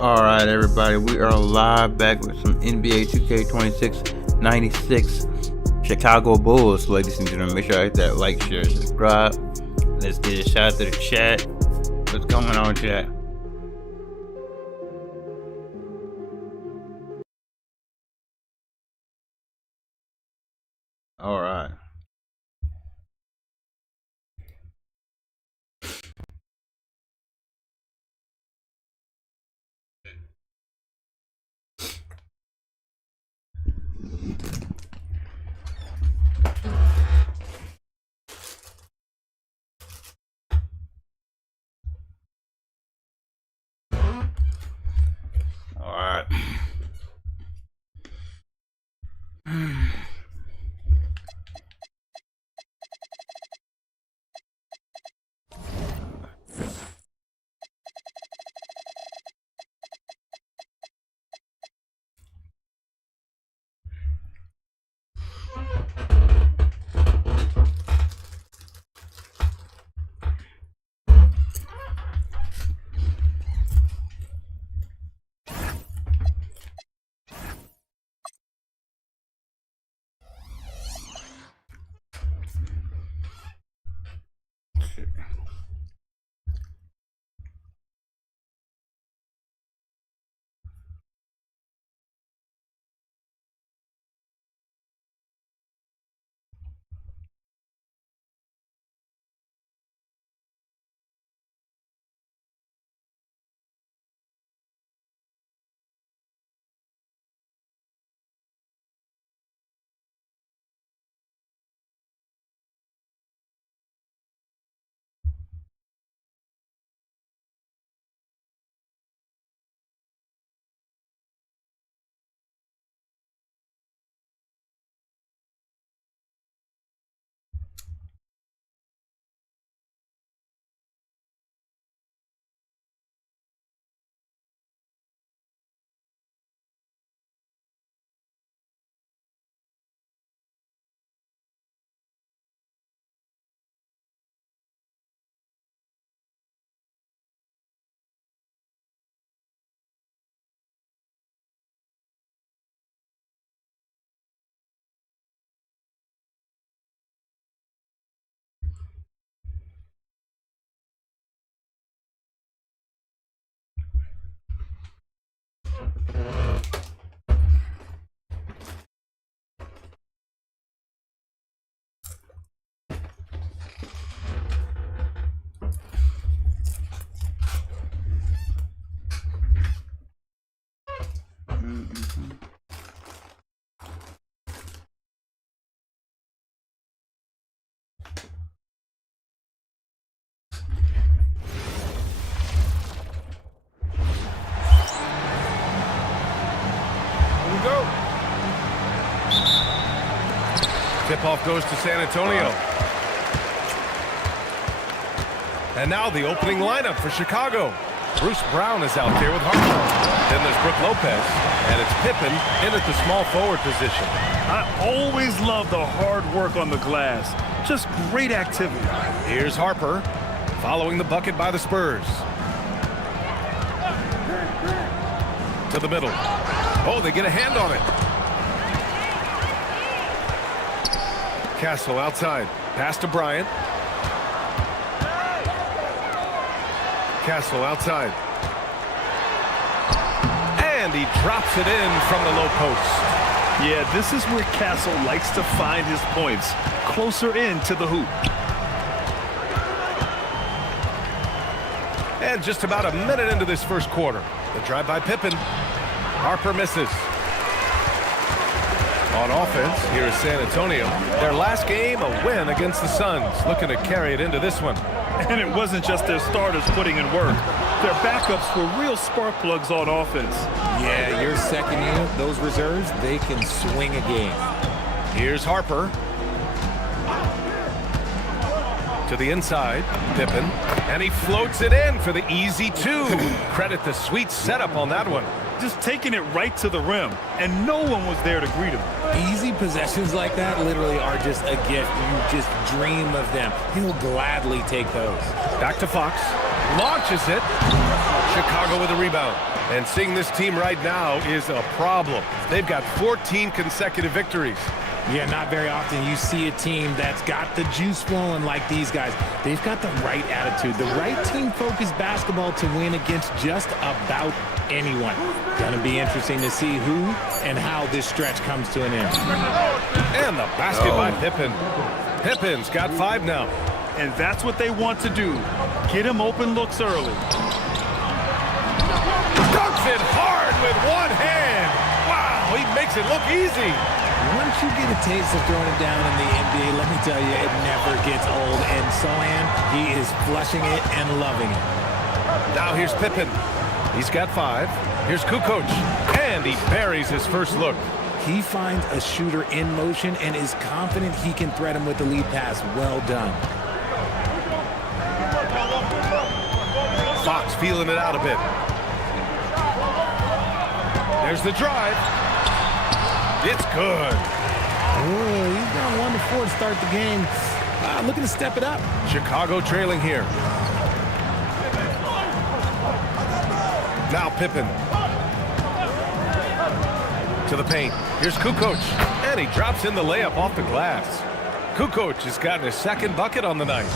Alright everybody, we are live back with some NBA 2K26 96 Chicago Bulls, ladies and gentlemen. Make sure I hit that like, share, subscribe. Let's get a shout out to the chat. What's going on, chat? Alright. Alright. Tip-off goes to San Antonio. And now the opening lineup for Chicago. Bruce Brown is out there with Harper. Then there's Brook Lopez, and it's Pippen in at the small forward position. I always love the hard work on the glass. Just great activity. Here's Harper, following the bucket by the Spurs. To the middle. Oh, they get a hand on it. Castle outside. Pass to Bryant. Castle outside. And he drops it in from the low post. Yeah, this is where Castle likes to find his points, closer in to the hoop. And just about a minute into this first quarter. The drive by Pippen. Harper misses. On offense, here is San Antonio. Their last game, a win against the Suns. Looking to carry it into this one. And it wasn't just their starters putting in work. Their backups were real spark plugs on offense. Yeah, your second unit, those reserves, they can swing a game. Here's Harper. To the inside, Pippen. And he floats it in for the easy two. Credit the sweet setup on that one. Just taking it right to the rim, and no one was there to greet him. Easy possessions like that literally are just a gift. You just dream of them. He'll gladly take those. Back to Fox. Launches it. Chicago with a rebound. And seeing this team right now is a problem. They've got 14 consecutive victories. Yeah, not very often you see a team that's got the juice flowing like these guys. They've got the right attitude, the right team-focused basketball to win against just about anyone. Gonna be interesting to see who and how this stretch comes to an end. And the basket by Pippen. Pippen's got 5 now. And that's what they want to do. Get him open looks early. Dunks it hard with one hand. Wow, he makes it look easy. Once you get a taste of throwing it down in the NBA, let me tell you, it never gets old. And Sohan, he is flushing it and loving it. Now here's Pippen. He's got 5. Here's Kukoc. And he buries his first look. He finds a shooter in motion and is confident he can thread him with the lead pass. Well done. Fox feeling it out a bit. There's the drive. It's good. Oh, he's got 1-4 to start the game. Looking to step it up. Chicago trailing here. Now Pippen. To the paint. Here's Kukoc. And he drops in the layup off the glass. Kukoc has gotten his second bucket on the night.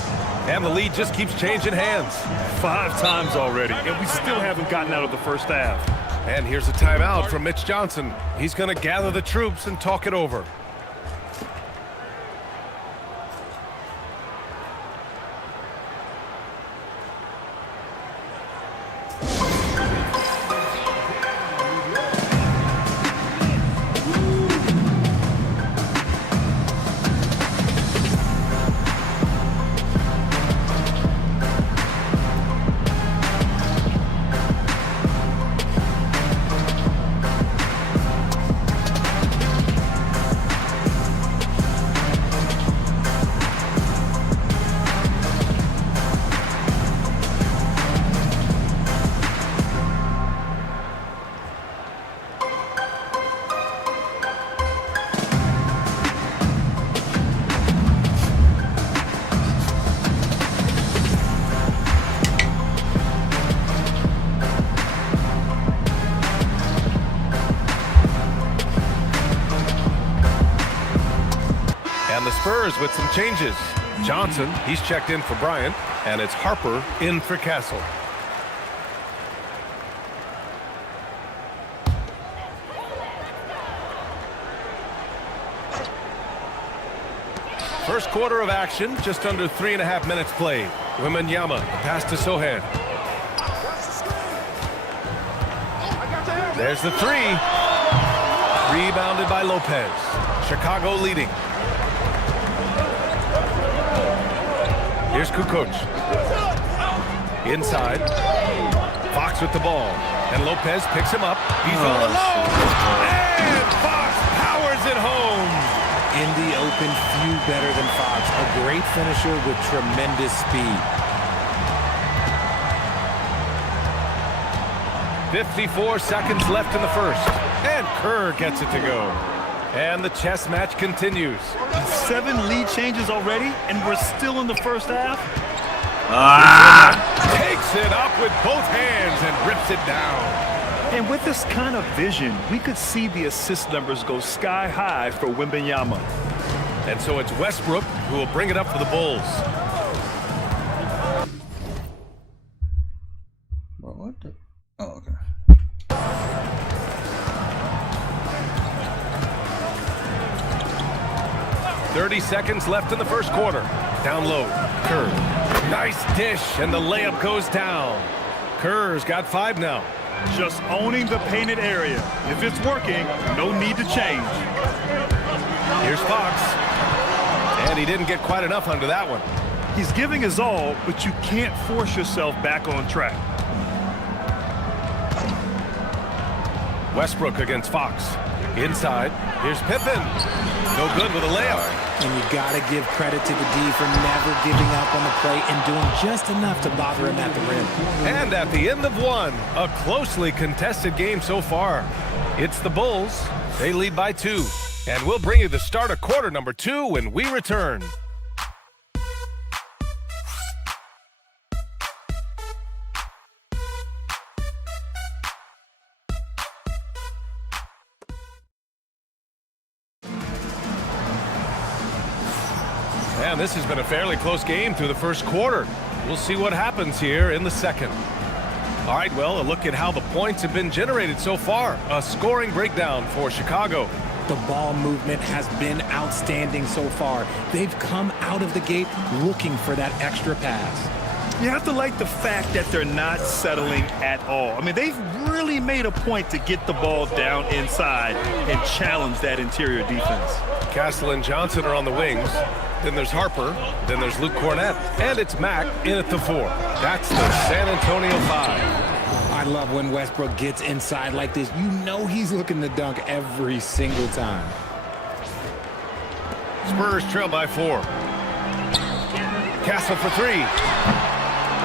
And the lead just keeps changing hands. 5 times already, and we still haven't gotten out of the first half. And here's a timeout from Mitch Johnson. He's going to gather the troops and talk it over. And the Spurs with some changes. Johnson, he's checked in for Bryant, and it's Harper in for Castle. First quarter of action, just under 3.5 minutes played. Wembanyama, the pass to Sohan. There's the 3. Rebounded by Lopez. Chicago leading. Here's Kukoc. Inside. Fox with the ball. And Lopez picks him up. He's all alone. And Fox powers it home. In the open, few better than Fox. A great finisher with tremendous speed. 54 seconds left in the first. And Kerr gets it to go. And the chess match continues. 7 lead changes already, and we're still in the first half. Takes it up with both hands and rips it down. And with this kind of vision, we could see the assist numbers go sky high for Wembanyama. And so it's Westbrook who will bring it up for the Bulls. What the? Oh, okay. 30 seconds left in the first quarter. Down low, Kerr. Nice dish, and the layup goes down. Kerr's got 5 now. Just owning the painted area. If it's working, no need to change. Here's Fox. And he didn't get quite enough under that one. He's giving his all, but you can't force yourself back on track. Westbrook against Fox. Inside, here's Pippen. No good with a layup. And you got to give credit to the D for never giving up on the play and doing just enough to bother him at the rim. And at the end of one, a closely contested game so far. It's the Bulls. They lead by 2. And we'll bring you the start of quarter number 2 when we return. And this has been a fairly close game through the first quarter. We'll see what happens here in the second. All right, well, a look at how the points have been generated so far. A scoring breakdown for Chicago. The ball movement has been outstanding so far. They've come out of the gate looking for that extra pass. You have to like the fact that they're not settling at all. I mean, they've really made a point to get the ball down inside and challenge that interior defense. Castle and Johnson are on the wings. Then there's Harper. Then there's Luke Cornett. And it's Mack in at the 4. That's the San Antonio 5. I love when Westbrook gets inside like this. You know he's looking to dunk every single time. Spurs trail by 4. Castle for 3.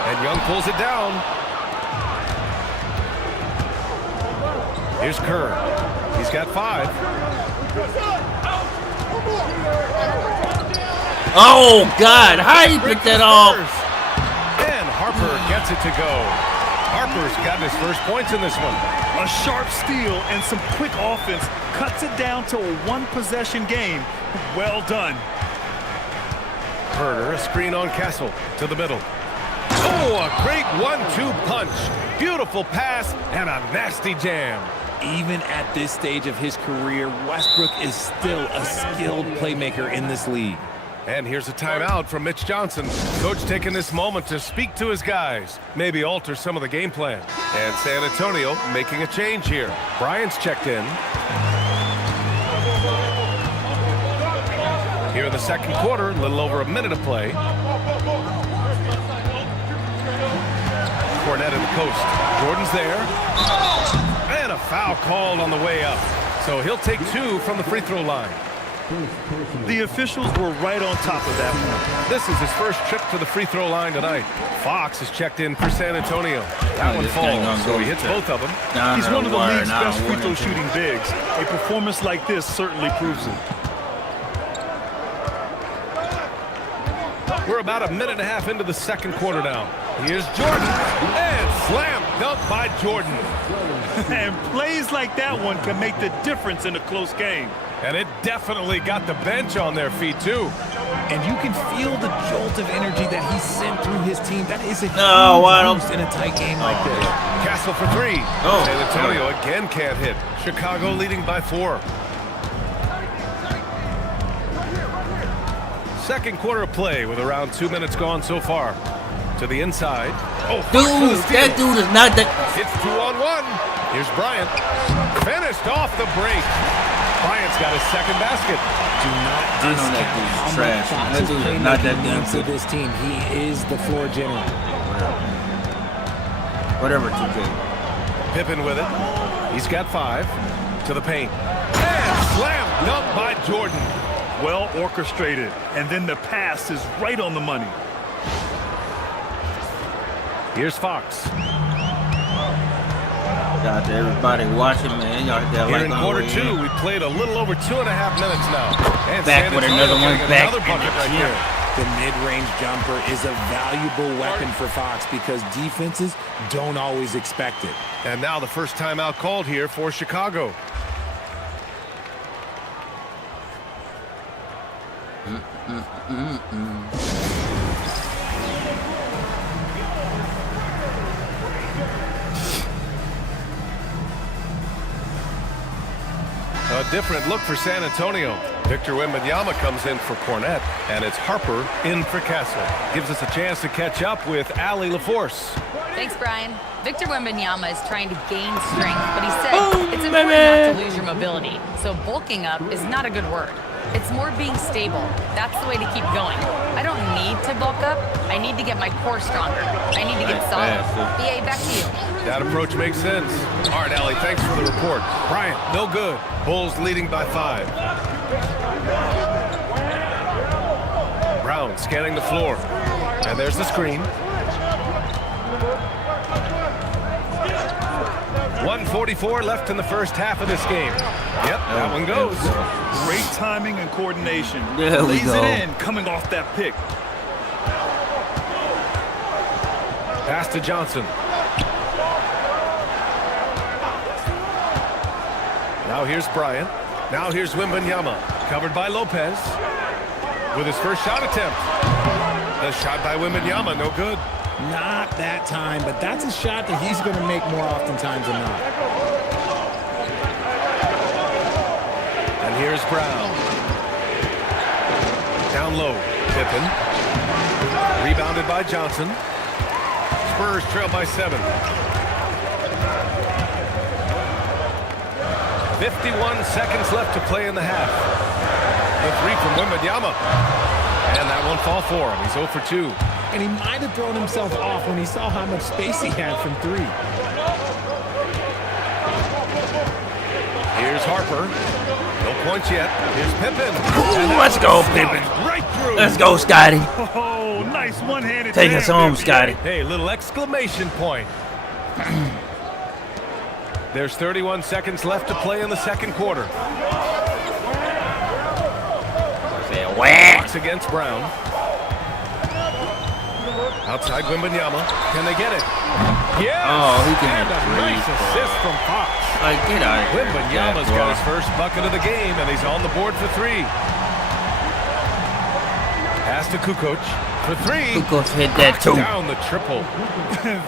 And Young pulls it down. Here's Kerr. He's got 5. Oh, God. How do you pick that off? And Harper gets it to go. Harper's gotten his first points in this one. A sharp steal and some quick offense cuts it down to a one-possession game. Well done. Herder, a screen on Castle to the middle. Oh, a great 1-2 punch. Beautiful pass and a nasty jam. Even at this stage of his career, Westbrook is still a skilled playmaker in this league. And here's a timeout from Mitch Johnson. Coach taking this moment to speak to his guys, maybe alter some of the game plan. And San Antonio making a change here. Bryant's checked in. Here in the second quarter, a little over a minute of play. Cornett in the post. Jordan's there. And a foul called on the way up. So he'll take 2 from the free throw line. The officials were right on top of that one. This is his first trip to the free throw line tonight. Fox is checked in for San Antonio. That one falls, so he hits both of them. He's one of the league's best free throw shooting bigs. A performance like this certainly proves it. We're about a minute and a half into the second quarter now. Here's Jordan, and slam dunk by Jordan. And plays like that one can make the difference in a close game. And it definitely got the bench on their feet, too. And you can feel the jolt of energy that he sent through his team. That is a huge boost in a tight game like this. Castle for 3. San Antonio again can't hit. Chicago leading by 4. Second quarter of play with around 2 minutes gone so far. To the inside. Oh, dude, that dude is not that. It's 2-on-1. Here's Bryant. Finished off the break. Bryant's got his second basket. Do not discount how much Fox is playmaking for this team. He is the floor general. Whatever, 2K. Pippen with it. He's got 5. To the paint. And slam dunk by Jordan. well orchestrated, and then the pass is right on the money. Here's Fox. Shout out to everybody watching, man. Y'all hit that Here like in on the quarter way two, in. we played a little over 2.5 minutes now. And Back San with Antonio another one, getting back another in bucket the right gym. there. The mid-range jumper is a valuable weapon for Fox because defenses don't always expect it. And now the first timeout called here for Chicago. A different look for San Antonio. Victor Wembanyama comes in for Cornette, and it's Harper in for Castle. Gives us a chance to catch up with Allie LaForce. Thanks, Brian. Victor Wembanyama is trying to gain strength, but he said it's important not to lose your mobility. So bulking up is not a good word. It's more being stable. That's the way to keep going. I don't need to bulk up. I need to get my core stronger. I need to get solid. BA, back to you. That approach makes sense. All right, Allie, thanks for the report. Bryant, no good. Bulls leading by 5. Brown scanning the floor. And there's the screen. 1:44 left in the first half of this game. Yep, that one goes. Great timing and coordination. There we Lays go. it in, coming off that pick. Pass to Johnson. Now here's Bryant. Now here's Wembanyama. Covered by Lopez. With his first shot attempt. The shot by Wembanyama, no good. Not that time, but that's a shot that he's going to make more oftentimes than not. And here's Brown. Down low. Pippen. Rebounded by Johnson. Spurs trail by 7. 51 seconds left to play in the half. The three from Wembanyama. And that won't fall for him. He's 0 for 2. And he might have thrown himself off when he saw how much space he had from 3. Here's Harper. No points yet. Here's Pippen. Let's go, Pippen. Right through. Let's go, Scotty. Oh, nice one-handed Take jam us home, there, Scotty. Hey, little exclamation point. There's 31 seconds left to play in the second quarter. Whack. Fox against Brown. Outside Wembanyama. Can they get it? Yes! Oh, he can And a hit nice threes, bro. assist from Fox. Like, get out of here. Wembanyama's got his first bucket of the game, and he's on the board for 3. Pass to Kukoc for 3. Kukoc hit that Knocks too. down the triple.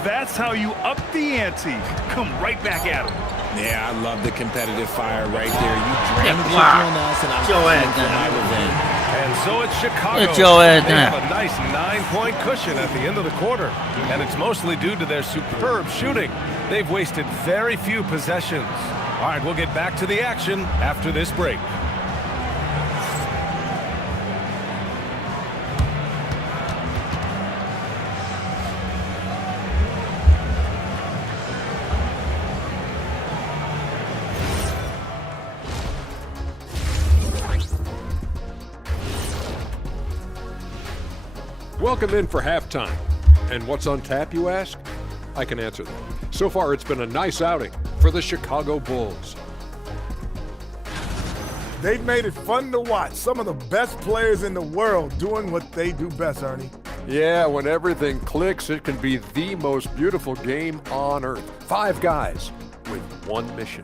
That's how you up the ante. Come right back at him. Yeah, I love the competitive fire right there. You drained the Wow. triple on us, and I'm Your ass thinking down. I was in. And so it's Chicago. Get your ass They have down. a nice 9-point cushion at the end of the quarter. And it's mostly due to their superb shooting. They've wasted very few possessions. All right, we'll get back to the action after this break. Welcome in for halftime. And what's on tap, you ask? I can answer that. So far, it's been a nice outing for the Chicago Bulls. They've made it fun to watch. Some of the best players in the world doing what they do best, Ernie. Yeah, when everything clicks, it can be the most beautiful game on earth. 5 guys with one mission.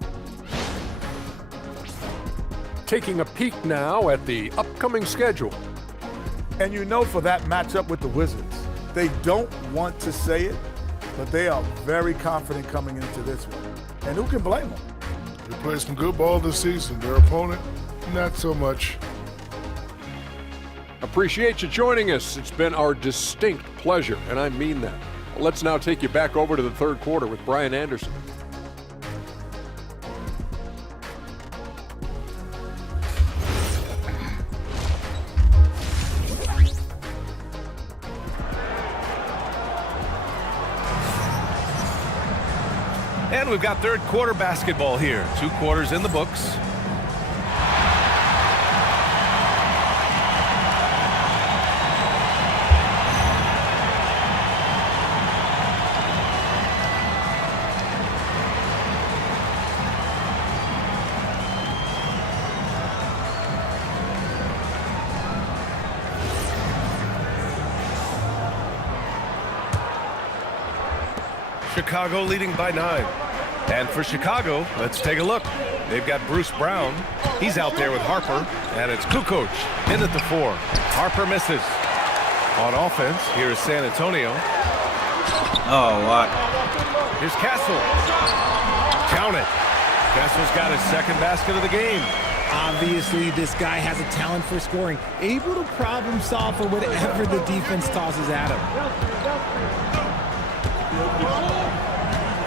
Taking a peek now at the upcoming schedule. And you know, for that matchup with the Wizards, they don't want to say it, but they are very confident coming into this one. And who can blame them? They played some good ball this season. Their opponent, not so much. Appreciate you joining us. It's been our distinct pleasure, and I mean that. Let's now take you back over to the third quarter with Brian Anderson. And we've got third quarter basketball here. 2 quarters in the books. Chicago leading by 9. And for Chicago, let's take a look. They've got Bruce Brown. He's out there with Harper. And it's Kukoc in at the 4. Harper misses. On offense, here is San Antonio. Oh, what? Here's Castle. Count it. Castle's got his second basket of the game. Obviously, this guy has a talent for scoring, able to problem solve for whatever the defense tosses at him.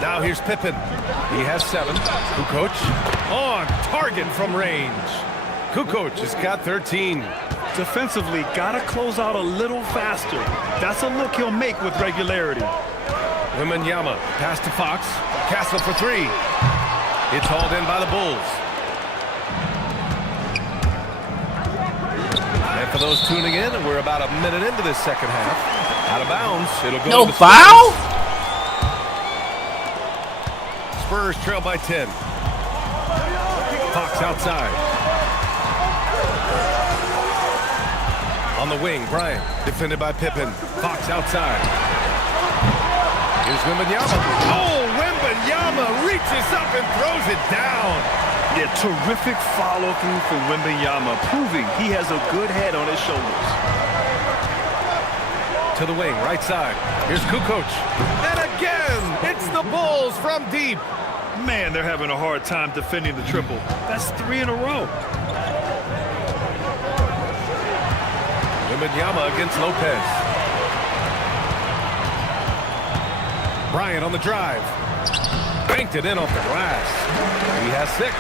Now here's Pippen. He has 7. Kukoc on target from range. Kukoc has got 13. Defensively, got to close out a little faster. That's a look he'll make with regularity. Wembanyama pass to Fox. Castle for 3. It's hauled in by the Bulls. And for those tuning in, we're about a minute into this second half. Out of bounds. It'll go No to the foul? Spurs trail by 10. Fox outside. On the wing, Bryant, defended by Pippen. Fox outside. Here's Wembanyama. Oh, Wembanyama reaches up and throws it down. Yeah, terrific follow-through from Wembanyama, proving he has a good head on his shoulders. To the wing, right side. Here's Kukoc. And again, it's the Bulls from deep. Man, they're having a hard time defending the triple. That's 3 in a row. Wembanyama against Lopez. Bryant on the drive. Banked it in off the glass. He has 6.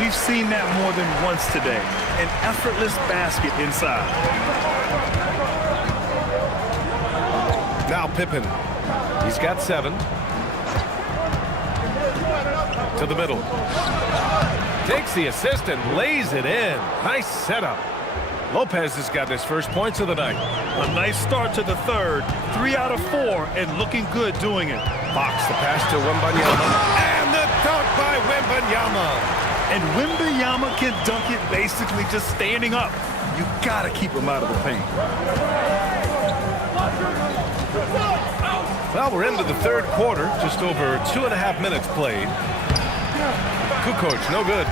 We've seen that more than once today. An effortless basket inside. Now Pippen. He's got 7. To the middle. Takes the assist and lays it in. Nice setup. Lopez has got his first points of the night. A nice start to the third. 3 out of 4 and looking good doing it. Fox the pass to Wembanyama. And the dunk by Wembanyama. And Wembanyama can dunk it basically just standing up. You got to keep him out of the paint. Well, we're into the third quarter. Just over 2.5 minutes played. Kukoc, no good.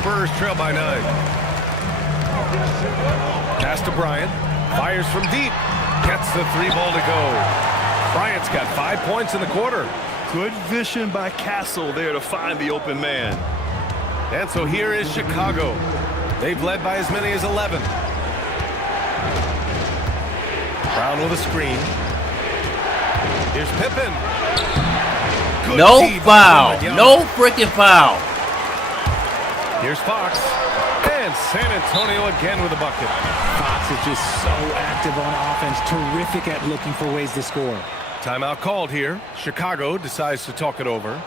Spurs trail by 9. Pass to Bryant. Fires from deep. Gets the 3 ball to go. Bryant's got 5 points in the quarter. Good vision by Castle there to find the open man. And so here is Chicago. They've led by as many as 11. Brown with a screen. Here's Pippen. Good No D by foul. Wembanyama. No freaking foul. Here's Fox. And San Antonio again with a bucket. Fox is just so active on offense, terrific at looking for ways to score. Timeout called here. Chicago decides to talk it over.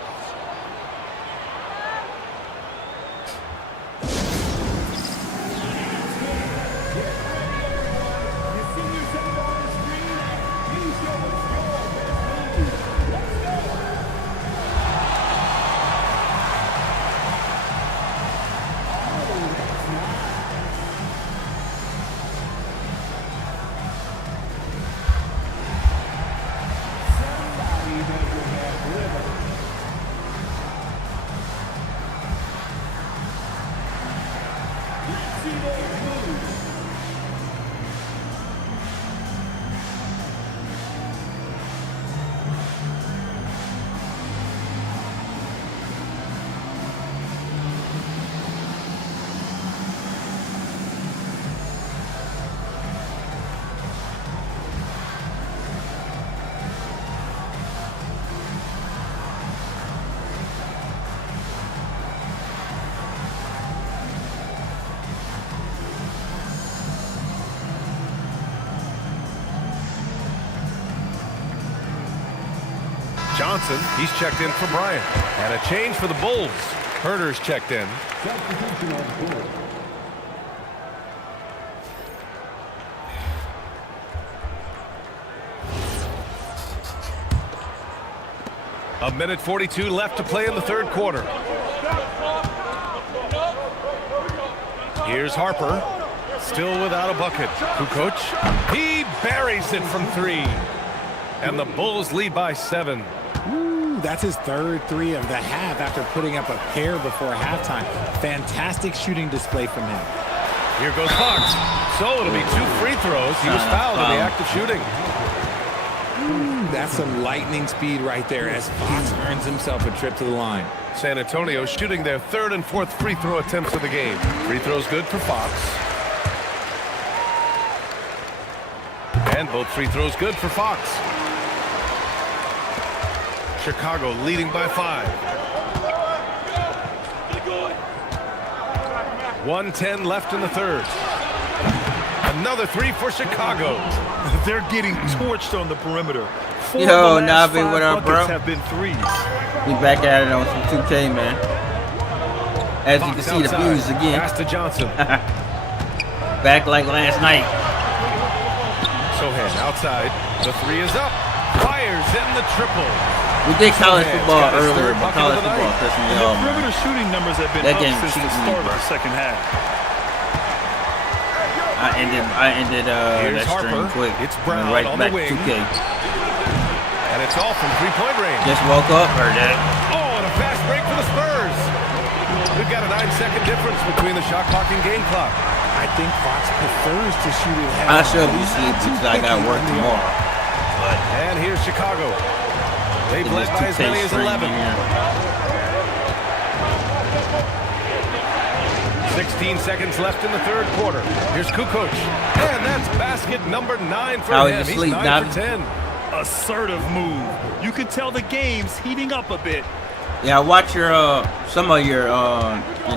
Johnson, he's checked in for Bryant. And a change for the Bulls. Herter's checked in. A minute 42 left to play in the third quarter. Here's Harper. Still without a bucket. Kukoc. He buries it from 3. and the Bulls lead by 7. Ooh, that's his third 3 of the half after putting up a pair before halftime. Fantastic shooting display from him. Here goes Fox. So it'll be 2 free throws. He was fouled in the act of shooting. Ooh, that's some lightning speed right there as Fox earns himself a trip to the line. San Antonio shooting their 3rd and 4th free throw attempts of the game. Free throws good for Fox. And both free throws good for Fox. Chicago leading by 5. 1:10 left in the 3rd. Another 3 for Chicago. They're getting torched on the perimeter. 4 Yo, of the last Navi, 5 what up, buckets bro? have been threes. We back at it on some 2K, man. As you can Fox see, the outside. views again. Pass to Johnson. Back like last night. Sohan outside. The 3 is up. Fires in the triple. We did college Sohan's football got his earlier, 3rd but bucket college of the football night. pissed me And the off, man. perimeter shooting numbers have been That up game since the cheating me, start of bro. the second half. I ended Here's that stream Harper. quick. It's Went Brown right on back the wing. to 2K. And it's all from 3-point range. Just woke up, heard that. Oh, and a fast break for the Spurs. We've got a 9-second difference between the shot clock and game clock. I think Fox prefers to shoot it head I on. should be He's sleeping not too because I got picky work on the tomorrow. But And here's Chicago. They've in led this by as 2K many as stream 11. here. 16 seconds left in the 3rd quarter. Here's Kukoc. And that's basket number 9 for How him. was your He's sleep, 9 Navi? for 10. Assertive move. You can tell the game's heating up a bit. Yeah, I watch your some of your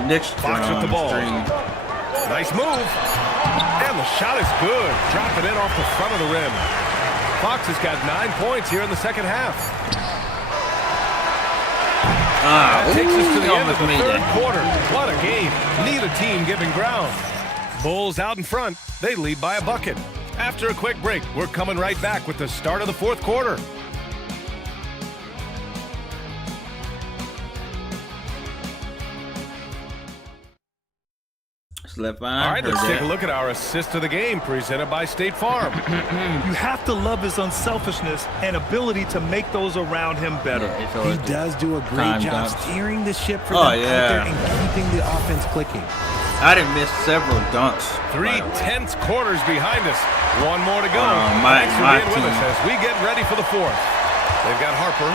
Knicks Fox with the ball. stream. Nice move. And the shot is good. Dropping in off the front of the rim. Fox has got 9 points here in the second half. That takes us to the end of the 3rd quarter. What a game. Neither team giving ground. Bulls out in front. They lead by a bucket. After a quick break, we're coming right back with the start of the 4th quarter. Slept fine. All right, let's heard take a that. look at our assist of the game presented by State Farm. You have to love his unselfishness and ability to make those around him better. Yeah, it's He always does do a great Time job dunks. steering the ship for Oh, them yeah. out there and keeping the offense clicking. I done missed several dunks. 3 by the way. tense quarters behind us. 1 more to go. my Thanks for being with team. us as we get ready for the 4th. They've got Harper.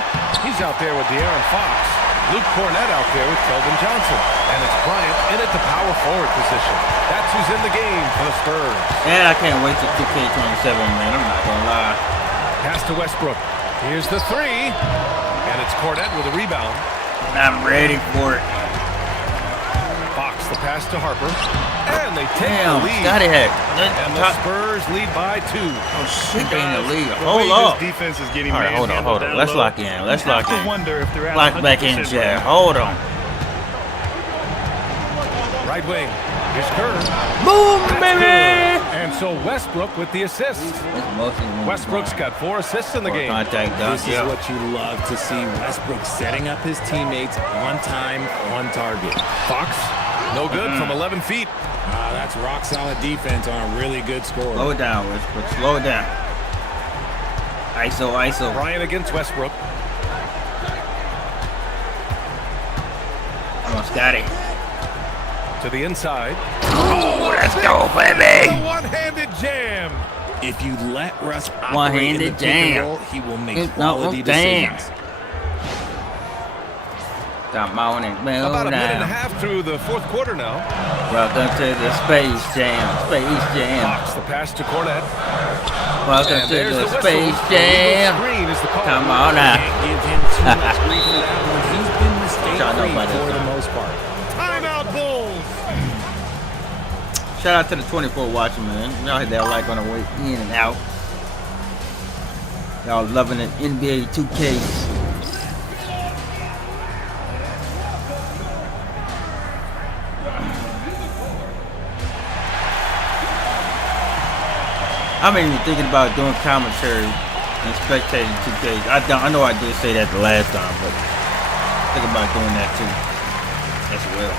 He's out there with De'Aaron Fox. Luke Cornett out there with Keldon Johnson. And it's Bryant in at the power forward position. That's who's in the game for the Spurs. And I can't wait till 2K27, man. I'm not gonna lie. Pass to Westbrook. Here's the 3. And it's Cornett with a rebound. I'm ready for it. Fox the pass to Harper. And they take Damn, the lead. Scotty had. And the Spurs lead by 2. Oh shit, they in the lead. The Hold way up. this defense is getting All right, hold on, manhandled hold on. down Let's low, lock in. Let's you have lock to in. wonder if they're at Lock back in, 100% Chad. ready. Hold on. Right wing. Here's Kerr. Boom, That's baby. good. And so Westbrook with the assist. That's mostly when Westbrook's got 4 assists in the game. contact dunk. This is what you love to see. Westbrook setting up his teammates on time, on target. Fox, no good from 11 feet. That's rock solid defense on a really good score. Slow it down, Westbrook. Slow it down. ISO, ISO. Bryant against Westbrook. Come on, Scotty. To the inside. Oh, let's go, baby. The one-handed jam. If you let Russ operate in the One-handed pick and jam. roll, he will make It's quality not damn. decisions. Come on and move About a minute and a down. half through the 4th quarter now. Welcome to the Space Jam. Space Jam. Fox the pass to Cornett. Welcome And to there's the the whistle. Space Illegal Jam. screen is the call. Come on now. Can't give him too much grief for that one. He's been Shout out mistake-free about for that. the most part. Timeout Bulls. Shout out to the 24 watching, man. Y'all hit that like on the way in and out. Y'all loving it. NBA 2K. I'm even thinking about doing commentary and spectating 2K. I know I did say that the last time, but think about doing that too as well.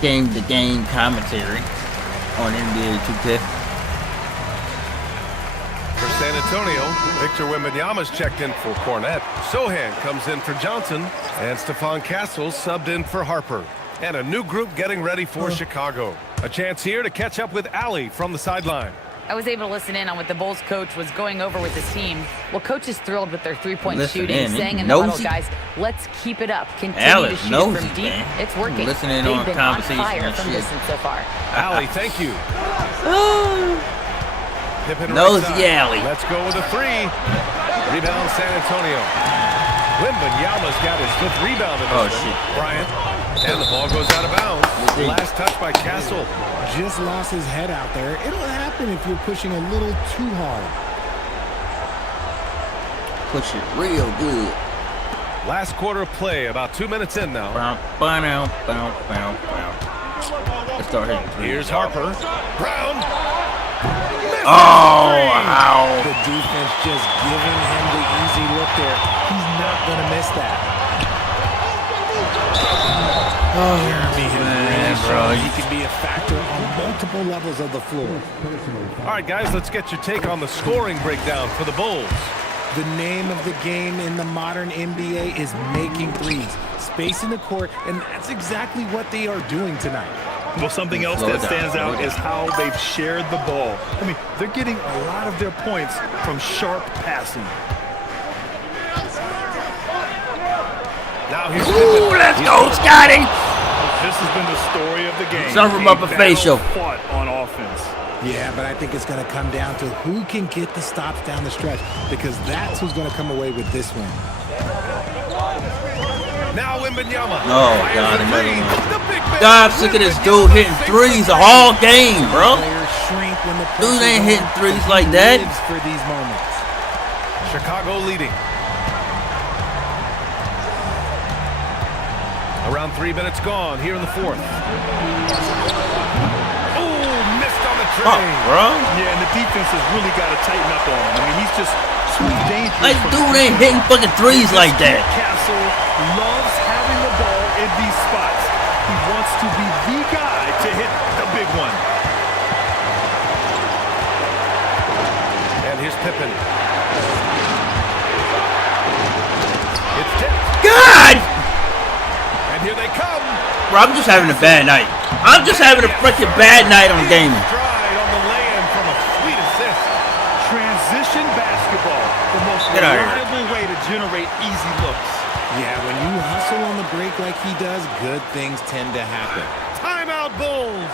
Game-to-game commentary on NBA 2K. Antonio. Victor Wembanyama's checked in for Cornette. Sohan comes in for Johnson. And Stephon Castles subbed in for Harper. And a new group getting ready for Chicago. A chance here to catch up with Allie from the sideline. I was able to listen in on what the Bulls coach was going over with his team. Well, coach is thrilled with their three-point shooting, saying in the huddle, guys, let's keep it up. Continue to shoot from deep. Man. It's working. Listening They've on been conversation on fire and from shit. distance so far. Allie, thank you. Pippen Nosy right side. Allie. Let's go with a three. Rebound San Antonio. Wembanyama's got his 5th rebound in this one. Shit. Bryant. And the ball goes out of bounds. Last touch by Castle. Just lost his head out there. It'll happen if you're pushing a little too hard. Push it real good. Last quarter of play, about 2 minutes in now. Let's start hitting threes. Here's Harper. Brown. Oh, wow. The defense just giving him the easy look there. He's not going to miss that. Oh, Man, bro. he can be a factor on multiple levels of the floor. All right, guys, let's get your take on the scoring breakdown for the Bulls. The name of the game in the modern NBA is making threes, spacing the court, and that's exactly what they are doing tonight. Well, something else that stands out is how they've shared the ball. I mean, they're getting a lot of their points from sharp passing. Now here's Ooh, let's go, Scotty. This has been the story of the game. Serve him up a facial. Fought on offense. Yeah, but I think it's going to come down to who can get the stops down the stretch, because that's who's going to come away with this one. Now Wembanyama. Oh, Fires God, the another three. one. The big man. God, I'm sick of this dude hitting threes all game, bro. Players shrink when the Dude pressure's ain't on. hitting threes like He that. lives for these moments. Chicago leading. Around 3 minutes gone here in the 4th. Oh, missed on the Fuck, train. bro. Yeah, and the defense has really got to tighten up on him. I mean, he's just too dangerous. Like, from dude the ain't hitting fucking threes like that. Castle loves having the ball in these spots. He wants to be the guy to hit the big one. And here's Pippen. It's tipped. God! And here they come. Bro, I'm just having a bad night. I'm just having a freaking bad night on gaming. Stride on the lay-in from a sweet assist. Transition basketball, the most Get out of here. reliable way to generate easy looks. Yeah, when you hustle on the break like he does, good things tend to happen. Timeout Bulls.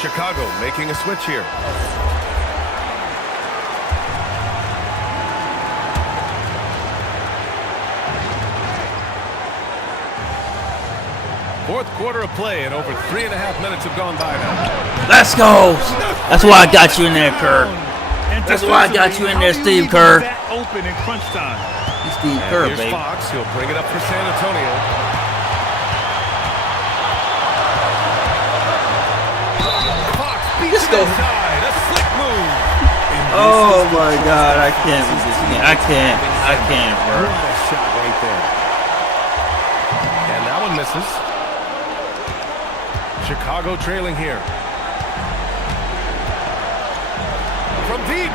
Chicago making a switch here. Fourth quarter of play, and over 3.5 minutes have gone by now. Let's go. That's why I got you in there, Kerr. That's why I got you in there, Steve Kerr. That open in crunch time. Steve And Kerr, here's baby. Fox. He'll bring it up for San Antonio. Fox beats Let's it go. inside. A slick move. Oh my God, I can't with this game. I can't, bro. What a shot right there. And that one misses. Chicago trailing here. From deep.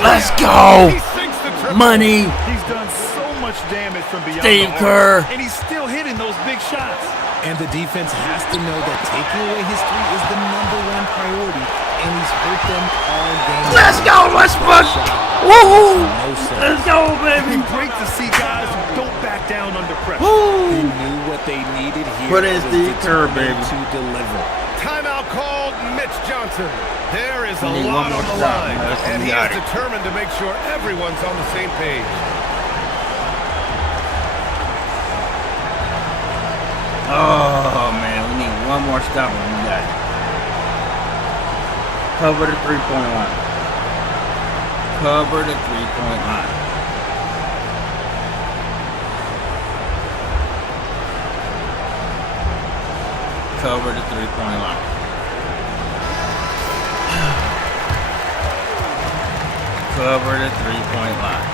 Let's go. He sinks the triple. Money. He's done so much damage from beyond Steve the arc, Kerr. and he's still hitting those big shots. And the defense has to know that taking away his three is the #1 priority, and he's hurt them all game. Let's go, Westbrook. Woohoo. No sense. Let's go, baby. Great to see guys who don't back down under pressure. He Woo. knew what they needed here. Put in and was Steve Kerr, determined baby. to deliver. Timeout called Mitch Johnson. There is a We need lot one on more the stop, line, man. That's and he idiotic. is determined to make sure everyone's on the same page. Oh man, we need one more stop when we got it. Cover the 3-point line. Cover the 3-point line. Cover the 3-point line. Cover the 3-point line.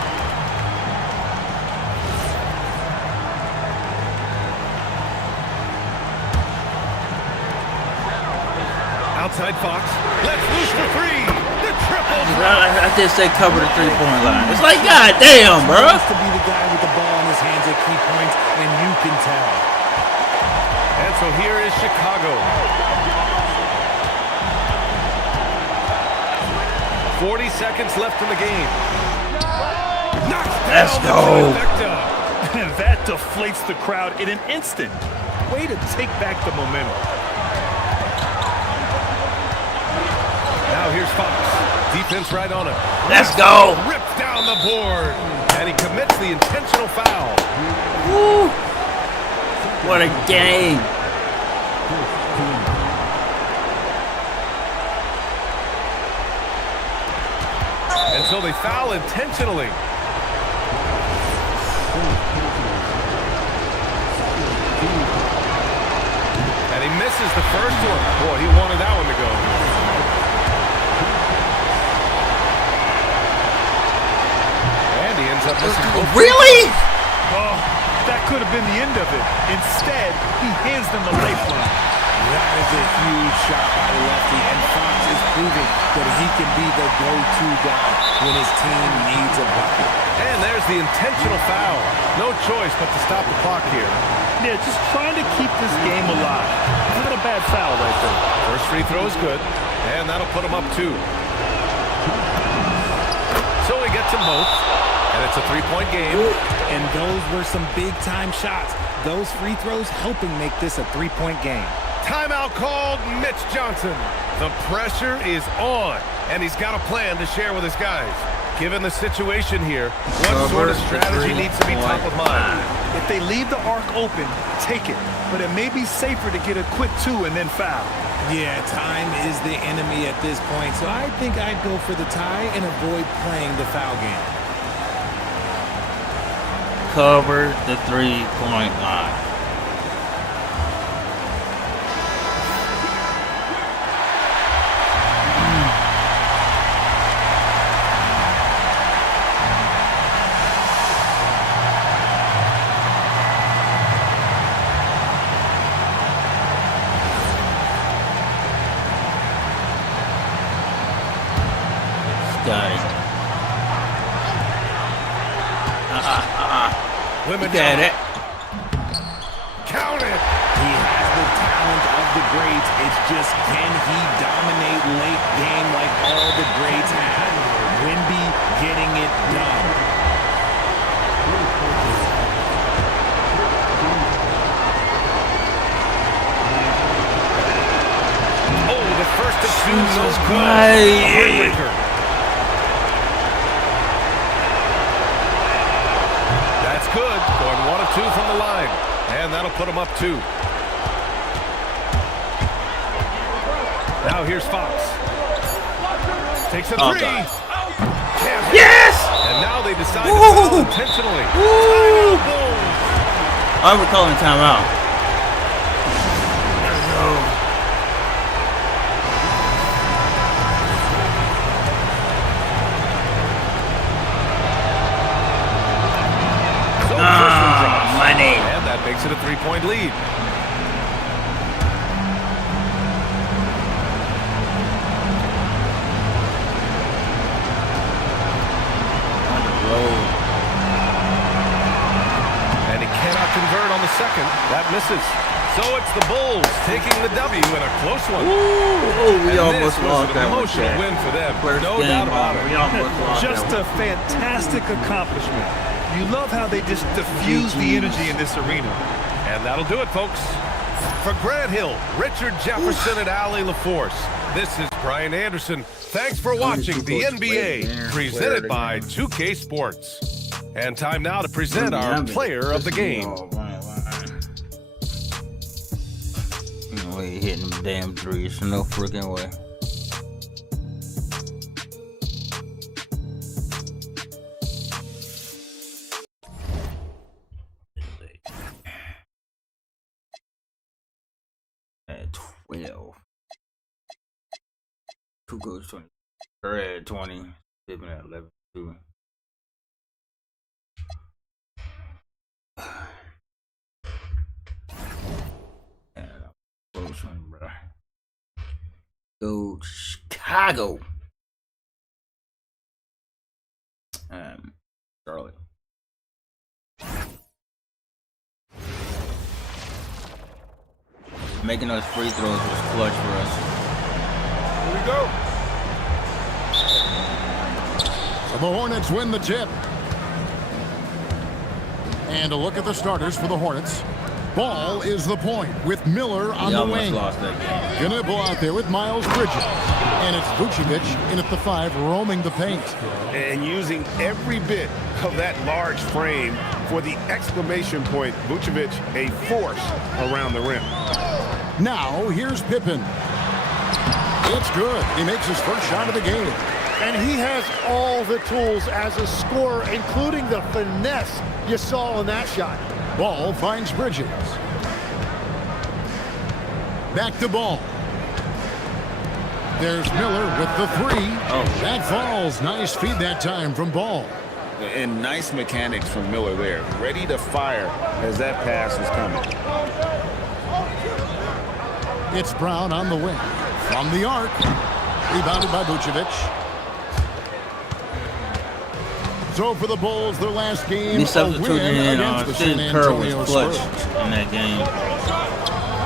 Outside Fox. Let's loose for three. The triple. I just said cover the 3-point line. It's like, god damn, bro. He wants to be the guy with the ball in his hands at key points, and you can tell. And so here is Chicago. 40 seconds left in the game. Let's go. And that deflates the crowd in an instant. Way to take back the momentum. Now here's Fox. Defense right on him. Let's go. Rips down the board. And he commits the intentional foul. Woo. What a game. And so they foul intentionally. And he misses the first one. Boy, he wanted that one to go. And he ends up missing both. Really? Oh, that could have been the end of it. Instead, he hands them the lifeline. That is a huge shot by the lefty, and Fox is proving that he can be the go-to guy when his team needs a bucket. And there's the intentional foul. No choice but to stop the clock here. Yeah, just trying to keep this game alive. Not a bad foul right there. First free throw is good, and that'll put him up 2. So he gets them both, and it's a 3-point game. And those were some big-time shots. Those free throws helping make this a 3-point game. Timeout called. Mitch Johnson. The pressure is on, and he's got a plan to share with his guys. Given the situation here, what sort of strategy needs to be top of mind? If they leave the arc open, take it. But it may be safer to get a quick 2 and then foul. Yeah, time is the enemy at this point, so I think I'd go for the tie and avoid playing the foul game. Cover the 3-point line. Got it. Women Get it. Count it. He has the talent of the greats. It's just, can he dominate late game like all the greats have? Wemby getting it done. Oh, the first of 2 no good. Hey. Heartbreaker. That's good. Going 1 of 2 from the line. And that'll put him up 2. Now here's Fox. Takes a 3. Yes! And now they decide to foul intentionally. Woo! Timeout, Bulls. I'm calling timeout. So the first one drops. Money. And that makes it a 3-point lead. And he cannot convert on the second. That misses. So it's the Bulls taking the W in a close one. Ooh, we And almost this was lost an that one. emotional win for them. First No game, doubt about it. we almost lost Just that a fantastic accomplishment. You love how they just diffuse the energy in this arena. And that'll do it, folks. For Grant Hill, Richard Jefferson, and Allie LaForce, this is Brian Anderson. Thanks for watching the NBA, presented by 2K Sports. And time now to present our player of the game. No way hitting them damn threes. No freaking way. At 12. 2 goes 20. Or at 20. Pippen at 11-2. Close one, bro. Go Chicago. Charlotte. Making those free throws was clutch for us. Here we go. So the Hornets win the tip. And a look at the starters for the Hornets. Ball is the point with Miller on the wing. Lost that game. Gnibble out there with Miles Bridges. And it's Vucevic in at the 5, roaming the paint. And using every bit of that large frame for the exclamation point. Vucevic, a force around the rim. Now, here's Pippen. It's good. He makes his first shot of the game. And he has all the tools as a scorer, including the finesse you saw in that shot. Ball finds Bridges. Back to Ball. There's Miller with the 3. That falls. Nice feed that time from Ball. And nice mechanics from Miller there. Ready to fire as that pass was coming. It's Brown on the wing. From the arc. Rebounded by Vucevic. So for the Bulls, their last game, He substituted in Steve Kerr was clutch in that game.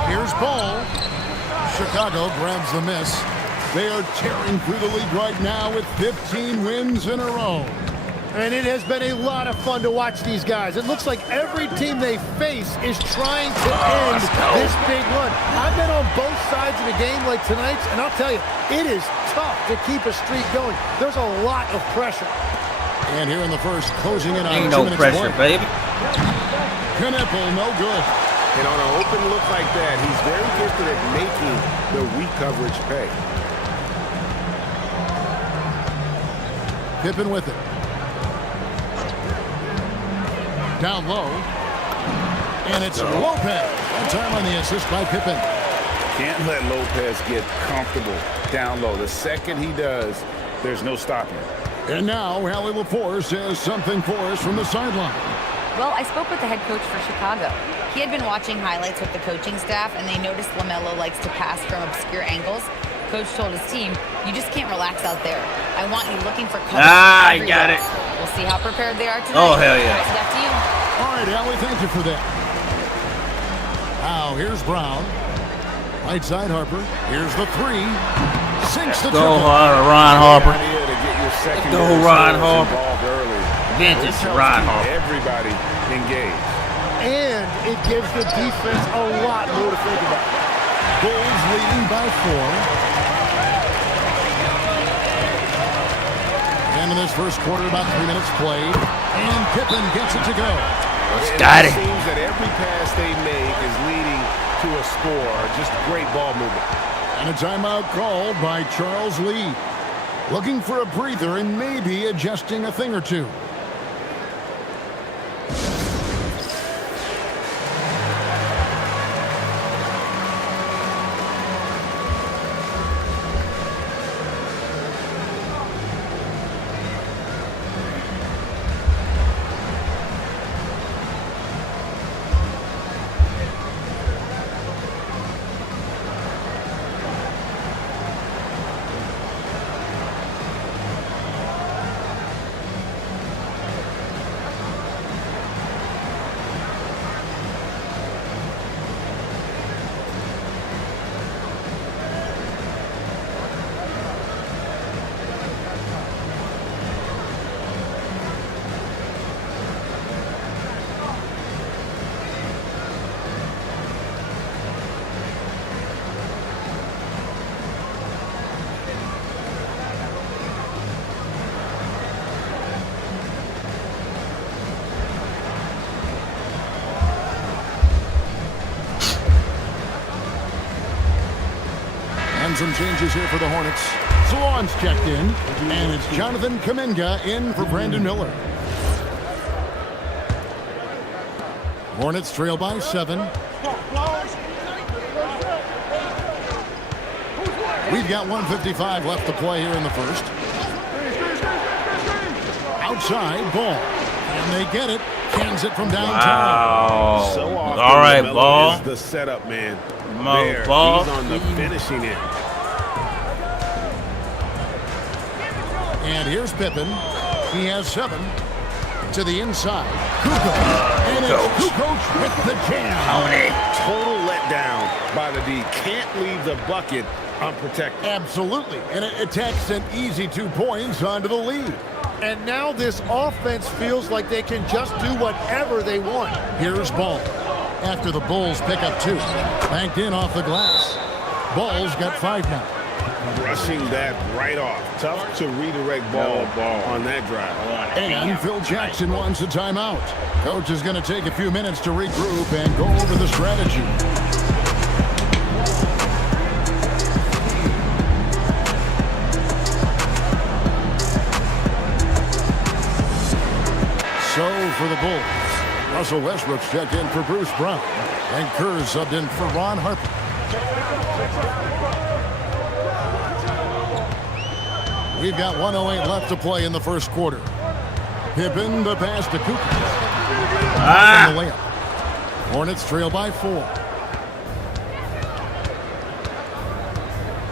Here's Ball. Chicago grabs the miss. They are tearing through the league right now with 15 wins in a row. And it has been a lot of fun to watch these guys. It looks like every team they face is trying to end this big run. I've been on both sides of a game like tonight's, and I'll tell you, it is tough to keep a streak going. There's a lot of pressure. And here in the first, closing in on Ain't 2 no minutes pressure, play. baby. Knipple, no good. And on an open look like that, he's very gifted at making the weak coverage pay. Pippen with it. Down low. And it's Lopez. That time on the assist by Pippen. Can't let Lopez get comfortable down low. The second he does, there's no stopping. And now, Hallie LaForce says something for us from the sideline. Well, I spoke with the head coach for Chicago. He had been watching highlights with the coaching staff, and they noticed LaMelo likes to pass from obscure angles. Coach told his team, you just can't relax out there. I want you looking for coverage. I got it. We'll see how prepared they are tonight. Oh, hell yeah. Pass it back to you. All right, Hallie, thank you for that. Now, here's Brown. Right side Harper. Here's the 3. Sinks the Go triple. Ron Harper. Let's go, Ron Harper. Vintage Ron Harper. Everybody engaged. And it gives the defense a lot more to think about. Bulls leading by 4. And in this first quarter, about 3 minutes played. And Pippen gets it to go. Got it. It seems that every pass they make is leading to a score. Just great ball movement. And a timeout called by Charles Lee. Looking for a breather and maybe adjusting a thing or two. Some changes here for the Hornets. Swan's checked in, and it's Jonathan Kuminga in for Brandon Miller. Hornets trail by 7. We've got 1:55 left to play here in the first. outside, ball. And they get it. Cans it from downtown. Wow. So often, All right, LaMelo ball. is the setup man. Mo, ball. He's on the finishing end. And here's Pippen. He has 7 to the inside. Kukoc. And it's Kukoc with the jam. Total letdown by the D. Can't leave the bucket unprotected. Absolutely. And it takes an easy 2 points onto the lead. And now this offense feels like they can just do whatever they want. Here's Ball. After the Bulls pick up 2. Banked in off the glass. Ball's got 5 now. Brushing that right off. Tough to redirect ball on that drive. And Phil Jackson wants a timeout. Coach is going to take a few minutes to regroup and go over the strategy. So for the Bulls, Russell Westbrook's checked in for Bruce Brown. And Kerr subbed in for Ron Harper. We've got 1:08 left to play in the first quarter. Pippen the pass to Cooper. And the layup. Hornets trail by 4.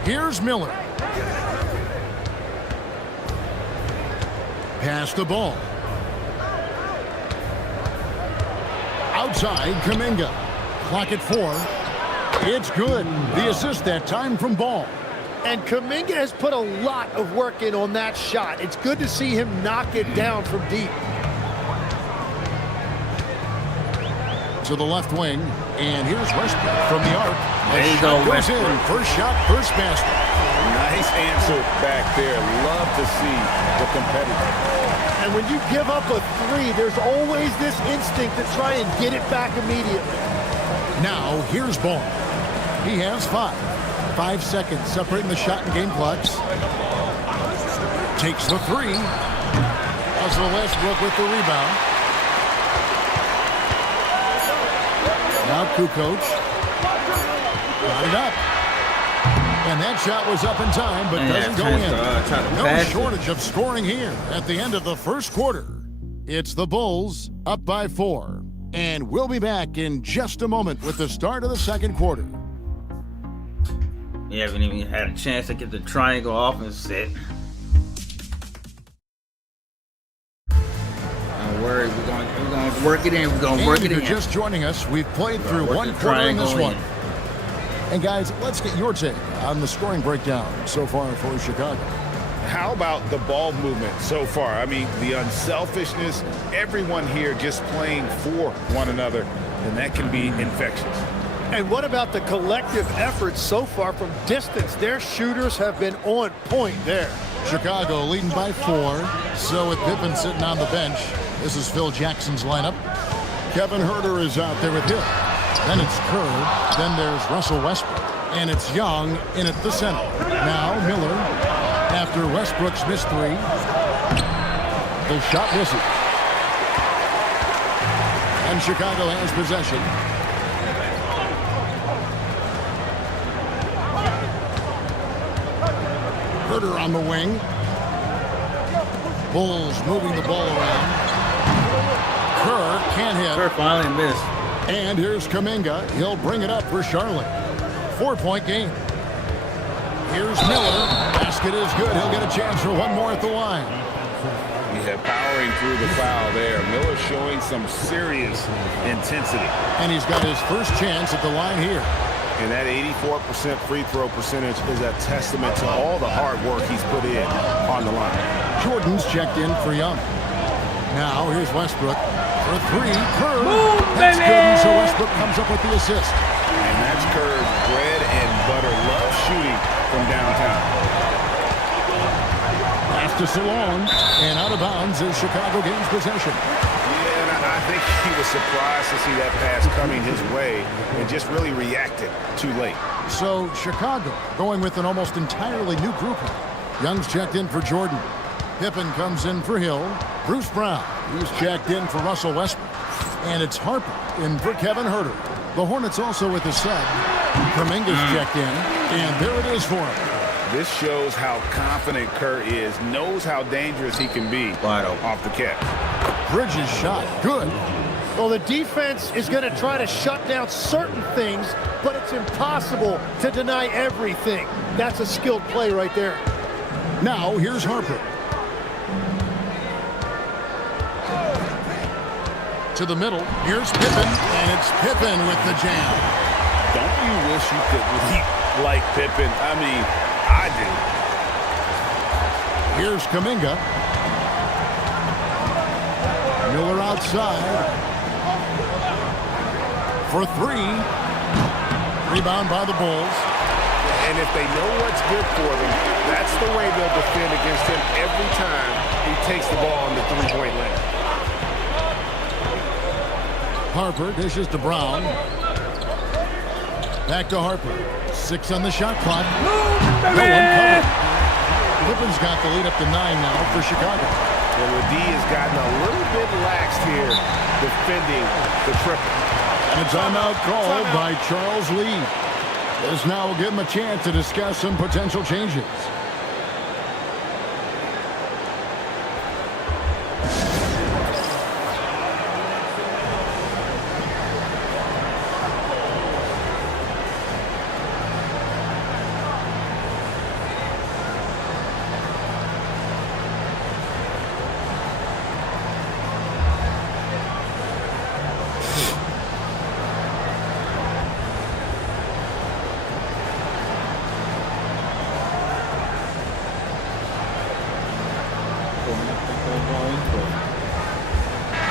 Here's Miller. Pass the ball. Outside, Kuminga. Clock at 4. It's good. The assist that time from Ball. And Kuminga has put a lot of work in on that shot. It's good to see him knock it down from deep. To the left wing, and here's Westbrook from the arc. There you go, Goes Westbrook. in. First shot, first basket. Nice answer back there. Love to see the competitor. And when you give up a 3, there's always this instinct to try and get it back immediately. Now, here's Ball. He has 5. 5 seconds separating the shot and game clocks. Takes the 3. Russell Westbrook with the rebound. Now Kukoc. Got it up. And that shot was up in time, but doesn't go in. No shortage of scoring here at the end of the first quarter. It's the Bulls up by 4. And we'll be back in just a moment with the start of the second quarter. We haven't even had a chance to get the triangle off and set. Don't worry, we're gonna work it in. We're gonna work it if in. you're just joining us, we've played through one quarter in this one. And guys, let's get your take on the scoring breakdown so far for Chicago. How about the ball movement so far? I mean, the unselfishness, everyone here just playing for one another, and that can be infectious. And what about the collective efforts so far from distance? Their shooters have been on point there. Chicago leading by 4. So with Pippen sitting on the bench, this is Phil Jackson's lineup. Kevin Huerter is out there with Hill. Then it's Kerr. Then there's Russell Westbrook. And it's Young in at the center. Now Miller. After Westbrook's missed 3. The shot misses. And Chicago has possession. Huerter on the wing. Bulls moving the ball around. Kerr can't hit. Kerr finally missed. And here's Kuminga. He'll bring it up for Charlotte. 4-point game. Here's Miller. Basket is good. He'll get a chance for one more at the line. Yeah, powering through the foul there. Miller showing some serious intensity. And he's got his first chance at the line here. And that 84% free throw percentage is a testament to all the hard work he's put in on the line. Jordan's checked in for Young. Now here's Westbrook for 3. Kerr. That's good, and so Westbrook comes up with the assist. And that's Kerr's bread and butter. Love shooting from downtown. Pass to Salon. And out of bounds as Chicago gains possession. Yeah, and I think he was surprised to see that pass coming his way and just really reacted too late. So Chicago going with an almost entirely new group. Young's checked in for Jordan. Pippen comes in for Hill. Bruce Brown, he's checked in for Russell Westbrook. And it's Harper in for Kevin Huerter. The Hornets also with a sub. Kuminga's checked in. And there it is for him. This shows how confident Kerr is, knows how dangerous he can be off the catch. Bridges shot. Good. Well, the defense is going to try to shut down certain things, but it's impossible to deny everything. That's a skilled play right there. Now, here's Harper. To the middle. Here's Pippen, and it's Pippen with the jam. Don't you wish you could leap like Pippen? I mean, I do. Here's Kuminga. Miller outside. For three. Rebound by the Bulls. And if they know what's good for them, that's the way they'll defend against him every time he takes the ball in the three-point line. Harper dishes to Brown. Back to Harper. 6 on the shot clock. No one covered. Pippen's got the lead up to 9 now for Chicago. And the D has gotten a little bit laxed here defending the triple. And a timeout called by Charles Lee. This now will give him a chance to discuss some potential changes.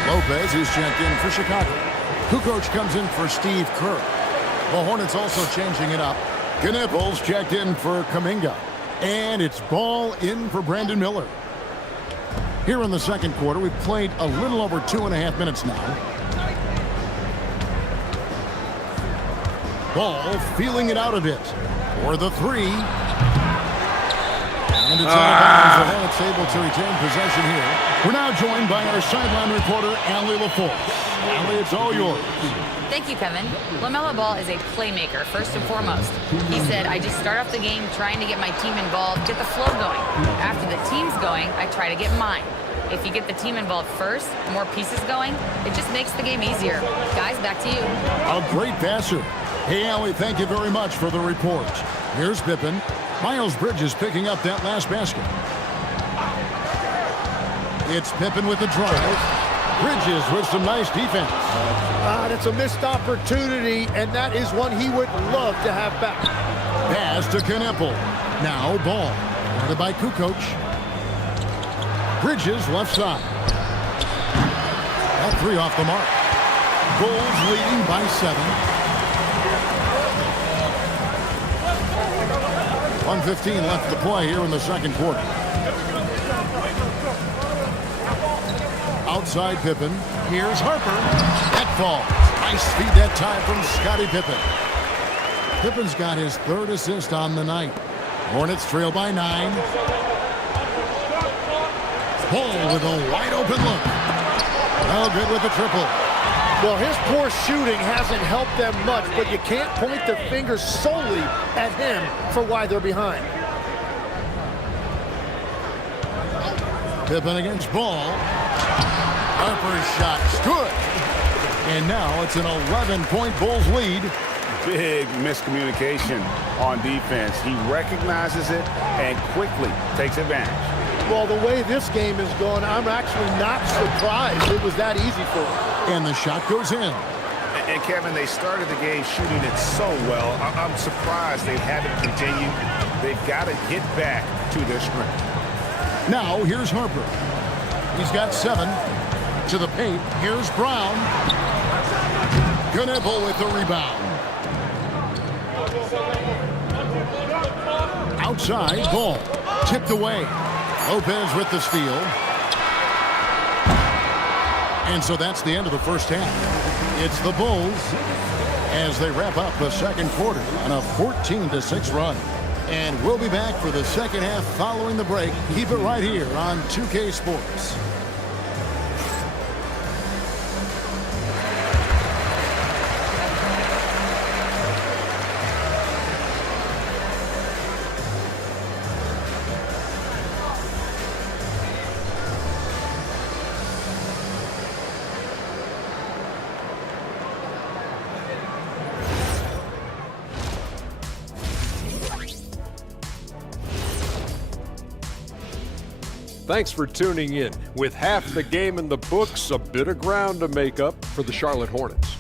Lopez is checked in for Chicago. Kukoc comes in for Steve Kerr. The Hornets also changing it up. Knipples checked in for Kuminga. And it's ball in for Brandon Miller. Here in the second quarter, we've played a little over 2.5 minutes now. Ball feeling it out a bit. For the three. And it's out of bounds. The Hornets able to retain possession here. We're now joined by our sideline reporter, Allie LaForce. Allie, it's all yours. Thank you, Kevin. LaMelo Ball is a playmaker, first and foremost. He said, I just start off the game trying to get my team involved, get the flow going. After the team's going, I try to get mine. If you get the team involved first, more pieces going, it just makes the game easier. Guys, back to you. A great passer. Hey, Allie, thank you very much for the report. Here's Pippen. Miles Bridges picking up that last basket. It's Pippen with the drive. Bridges with some nice defense. That's a missed opportunity, and that is one he would love to have back. Pass to Knippel. Now ball. Guarded by Kukoc. Bridges left side. That three off the mark. Bulls leading by 7. 1:15 left to play here in the second quarter. Outside Pippen. Here's Harper. That falls. Nice feed that time from Scottie Pippen. Pippen's got his 3rd assist on the night. Hornets trail by 9. Ball with a wide open look. Well, good with the triple. Well, his poor shooting hasn't helped them much, but you can't point the finger solely at him for why they're behind. Pippen against Ball. Harper's shot's good. And now it's an 11-point Bulls lead. Big miscommunication on defense. He recognizes it and quickly takes advantage. Well, the way this game is going, I'm actually not surprised it was that easy for him. And the shot goes in. And Kevin, they started the game shooting it so well. I'm surprised they haven't continued. They've got to get back to their strength. Now, here's Harper. He's got 7. To the paint. Here's Brown. Knippel with the rebound. Outside, Ball. Tipped away. Lopez with the steal. And so that's the end of the first half. It's the Bulls as they wrap up the second quarter on a 14-6 run. And we'll be back for the second half following the break. Keep it right here on 2K Sports. Thanks for tuning in. With half the game in the books, a bit of ground to make up for the Charlotte Hornets.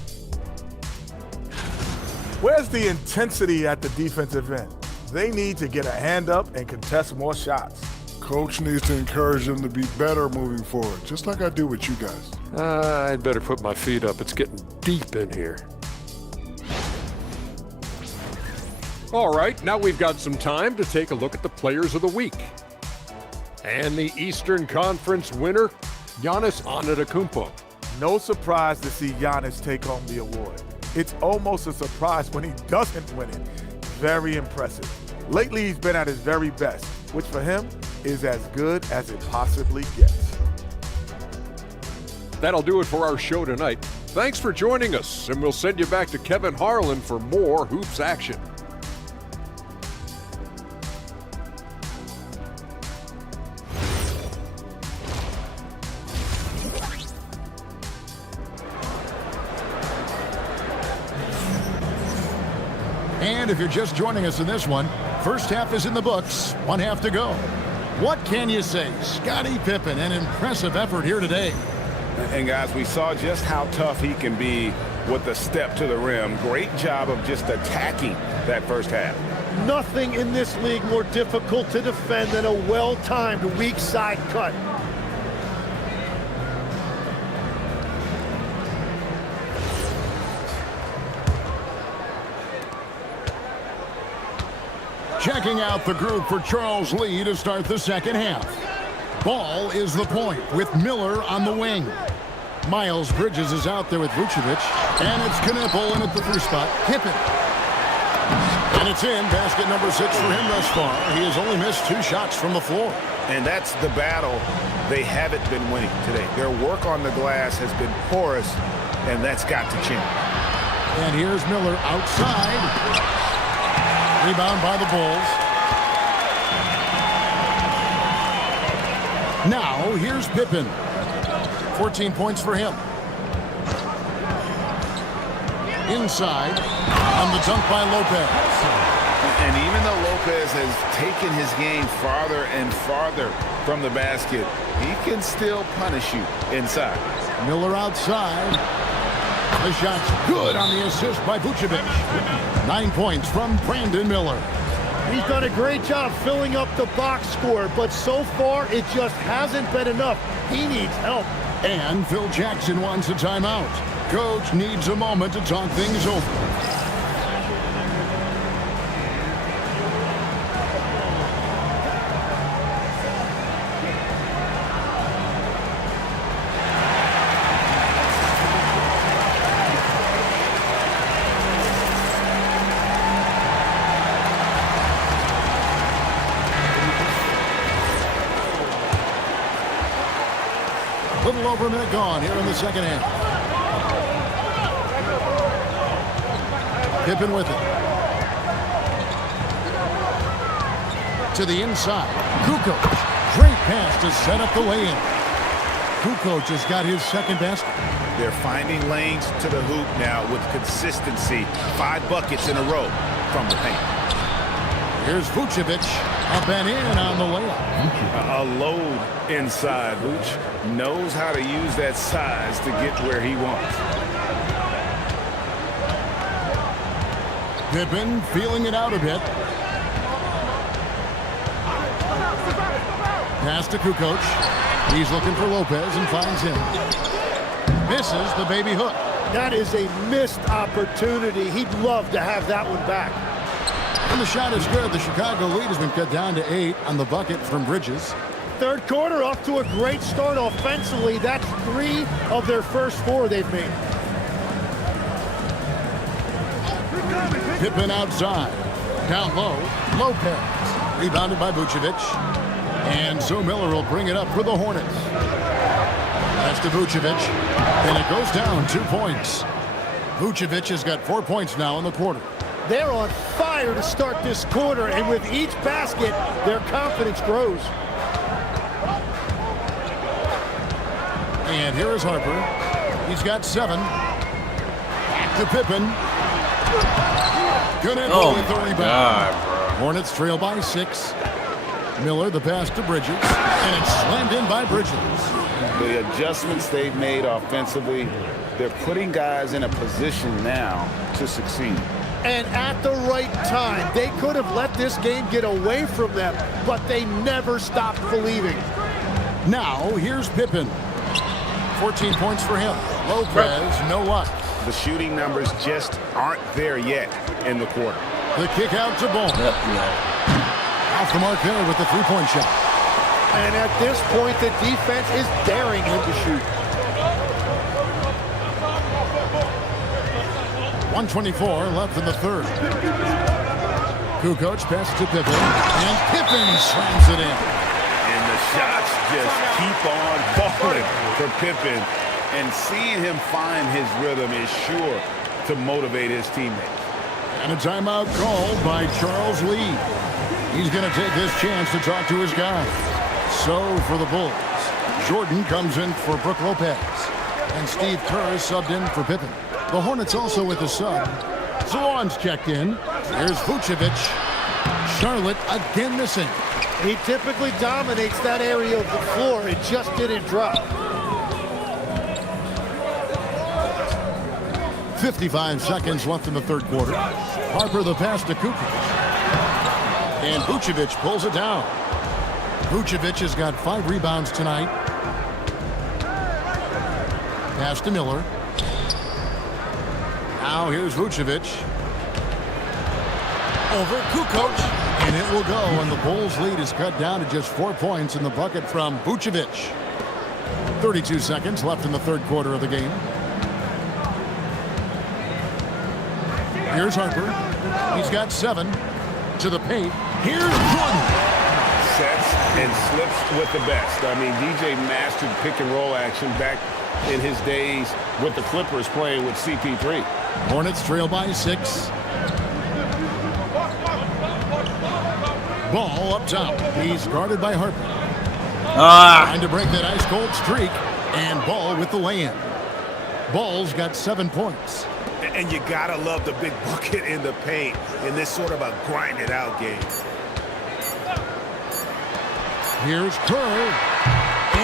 Where's the intensity at the defensive end? They need to get a hand up and contest more shots. Coach needs to encourage them to be better moving forward, just like I do with you guys. I'd better put my feet up. It's getting deep in here. All right, now we've got some time to take a look at the players of the week. And the Eastern Conference winner, Giannis Antetokounmpo. No surprise to see Giannis take home the award. It's almost a surprise when he doesn't win it. Very impressive. Lately, he's been at his very best, which for him is as good as it possibly gets. That'll do it for our show tonight. Thanks for joining us, and we'll send you back to Kevin Harlan for more hoops action. And if you're just joining us in this one, first half is in the books, one half to go. What can you say? Scottie Pippen, an impressive effort here today. And guys, we saw just how tough he can be with the step to the rim. Great job of just attacking that first half. Nothing in this league more difficult to defend than a well-timed weak side cut. Checking out the group for Charles Lee to start the second half. Ball is the point with Miller on the wing. Miles Bridges is out there with Vucevic. And it's Knipple in at the free spot. Pippen. And it's in. Basket number 6 for him thus far. He has only missed 2 shots from the floor. And that's the battle they haven't been winning today. Their work on the glass has been porous, and that's got to change. And here's Miller outside. Rebound by the Bulls. Now, here's Pippen. 14 points for him. Inside, on the dunk by Lopez. And even though Lopez has taken his game farther and farther from the basket, he can still punish you inside. Miller outside. The shot's good on the assist by Vucevic. 9 points from Brandon Miller. He's done a great job filling up the box score, but so far it just hasn't been enough. He needs help. And Phil Jackson wants a timeout. Coach needs a moment to talk things over. Little over a minute gone here in the second half. Pippen with it. To the inside. Kukoc. Great pass to set up the lay-in. Kukoc just got his second basket. They're finding lanes to the hoop now with consistency. 5 buckets in a row from the paint. Here's Vucevic. Up and in on the layup. A load inside. Vuce knows how to use that size to get where he wants. Pippen feeling it out a bit. Pass to Kukoc. He's looking for Lopez and finds him. Misses the baby hook. That is a missed opportunity. He'd love to have that one back. And the shot is good. The Chicago lead has been cut down to 8 on the bucket from Bridges. Third quarter off to a great start offensively. That's 3 of their first 4 they've made. Pippen outside. Down low. Lopez. Rebounded by Vucevic. And so Miller will bring it up for the Hornets. That's to Vucevic. And it goes down 2 points. Vucevic has got 4 points now in the quarter. They're on fire to start this quarter, and with each basket, their confidence grows. And here is Harper. He's got 7. Back to Pippen. Good Oh with the my rebound. God, bro. Hornets trail by 6. Miller, the pass to Bridges. And it's slammed in by Bridges. The adjustments they've made offensively, they're putting guys in a position now to succeed. And at the right time, they could have let this game get away from them, but they never stopped believing. Now, here's Pippen. 14 points for him. Lopez, no luck. The shooting numbers just aren't there yet in the quarter. The kick out to Ball. Off the mark there with the three-point shot. And at this point, the defense is daring him to shoot. 1:24 left in the third. Kukoc passes to Pippen, and Pippen slams it in. And the shots just keep on falling for Pippen. And seeing him find his rhythm is sure to motivate his teammates. And a timeout called by Charles Lee. He's going to take this chance to talk to his guys. So for the Bulls, Jordan comes in for Brook Lopez. And Steve Kerr is subbed in for Pippen. The Hornets also with a sub. Zawan's checked in. Here's Vucevic. Charlotte again missing. He typically dominates that area of the floor. It just didn't drop. 55 seconds left in the third quarter. Harper the pass to Kukoc. And Vucevic pulls it down. Vucevic has got 5 rebounds tonight. Pass to Miller. Now here's Vucevic. Over Kukoc. And it will go, and the Bulls' lead is cut down to just 4 points in the bucket from Vucevic. 32 seconds left in the third quarter of the game. Here's Harper. He's got 7 to the paint. Here's Jordan. Sets and slips with the best. I mean, DJ mastered pick and roll action back in his days with the Clippers playing with CP3. Hornets trail by 6. Ball up top. He's guarded by Harper. Trying to break that ice-cold streak. And Ball with the lay-in. Ball's got 7 points. And you gotta love the big bucket in the paint in this sort of a grinded-out game. Here's Kerr.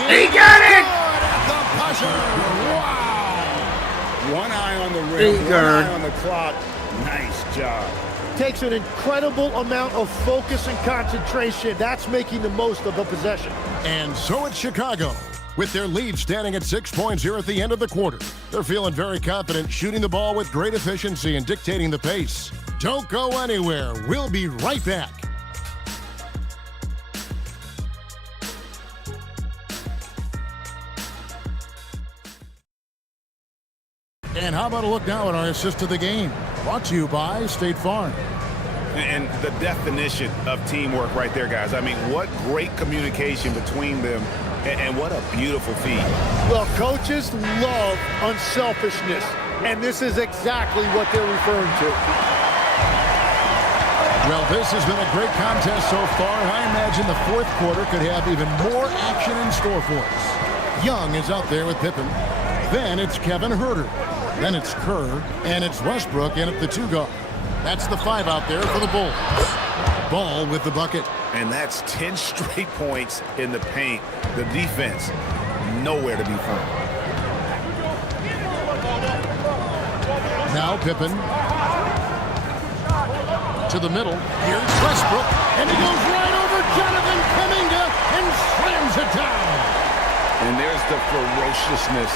He got it! At the buzzer. Wow! One eye on the rim, one eye on the clock. Nice job. Takes an incredible amount of focus and concentration. That's making the most of the possession. And so it's Chicago, with their lead standing at 6 points here at the end of the quarter. They're feeling very confident, shooting the ball with great efficiency and dictating the pace. Don't go anywhere. We'll be right back. And how about a look now at our assist of the game? Brought to you by State Farm. And the definition of teamwork right there, guys. I mean, what great communication between them, and what a beautiful feed. Well, coaches love unselfishness, and this is exactly what they're referring to. Well, this has been a great contest so far, and I imagine the fourth quarter could have even more action in store for us. Young is out there with Pippen. Then it's Kevin Huerter. Then it's Kerr, and it's Westbrook in at the 2 guard. That's the 5 out there for the Bulls. Ball with the bucket. And that's 10 straight points in the paint. The defense, nowhere to be found. Now Pippen. To the middle. Here's Westbrook. And he goes right over Jonathan Kuminga and slams it down. And there's the ferociousness.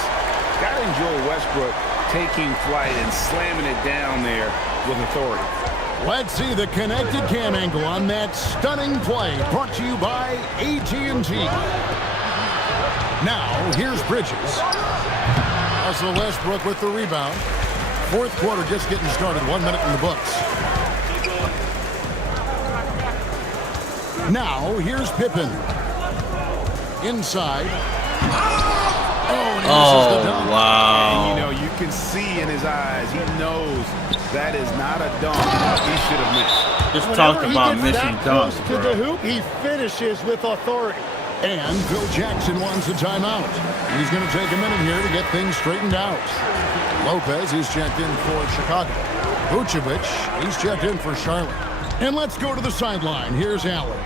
Gotta enjoy Westbrook taking flight and slamming it down there with authority. Let's see the connected cam angle on that stunning play, brought to you by AT&T. Now, here's Bridges. Russell Westbrook with the rebound. Fourth quarter just getting started, 1 minute in the books. Now, here's Pippen. Inside. Oh, wow. And, you know, you can see in his eyes, he knows that is not a dunk he should have missed. Just talked about missing dunks, to the hoop, he finishes with authority. And Phil Jackson wants a timeout. He's going to take a minute here to get things straightened out. Lopez, he's checked in for Chicago. Vucevic, he's checked in for Charlotte. And let's go to the sideline. Here's Allen.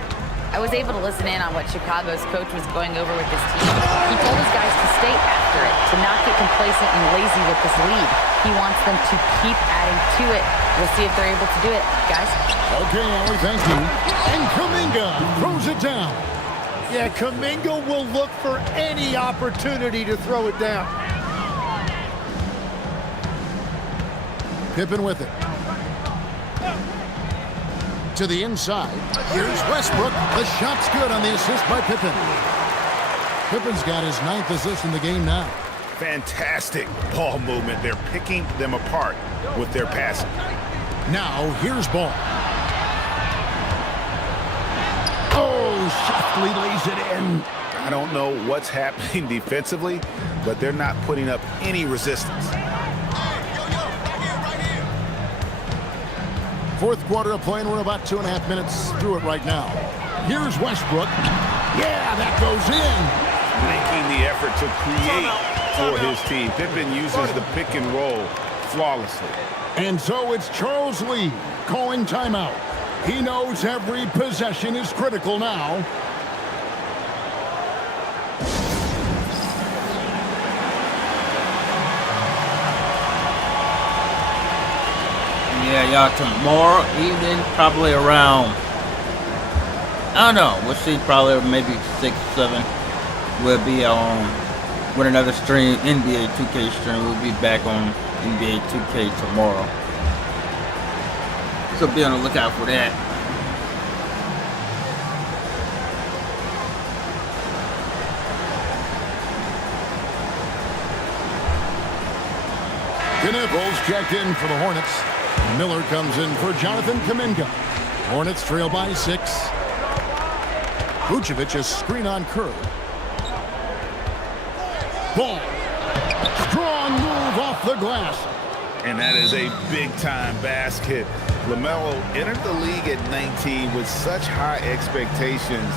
I was able to listen in on what Chicago's coach was going over with his team. He told his guys to stay after it, to not get complacent and lazy with this lead. He wants them to keep adding to it. We'll see if they're able to do it, guys. Okay, Allie, thank you. And Kuminga throws it down. Yeah, Kuminga will look for any opportunity to throw it down. Pippen with it. To the inside. Here's Westbrook. The shot's good on the assist by Pippen. Pippen's got his 9th assist in the game now. Fantastic ball movement. They're picking them apart with their passing. Now, here's Ball. Oh, softly lays it in. I don't know what's happening defensively, but they're not putting up any resistance. Fourth quarter of play, and we're about 2.5 minutes through it right now. Here's Westbrook. Yeah, that goes in. Making the effort to create for his team. Pippen uses the pick and roll flawlessly. And so it's Charles Lee calling timeout. He knows every possession is critical now. Yeah, y'all, tomorrow evening, probably around, I don't know, we'll see, probably maybe 6, 7, we'll be on with another stream, NBA 2K stream. We'll be back on NBA 2K tomorrow. So be on the lookout for that. Knipples checked in for the Hornets. Miller comes in for Jonathan Kuminga. Hornets trail by 6. Vucevic a screen on Kerr. Ball. Strong move off the glass. And that is a big-time basket. LaMelo entered the league at 19 with such high expectations.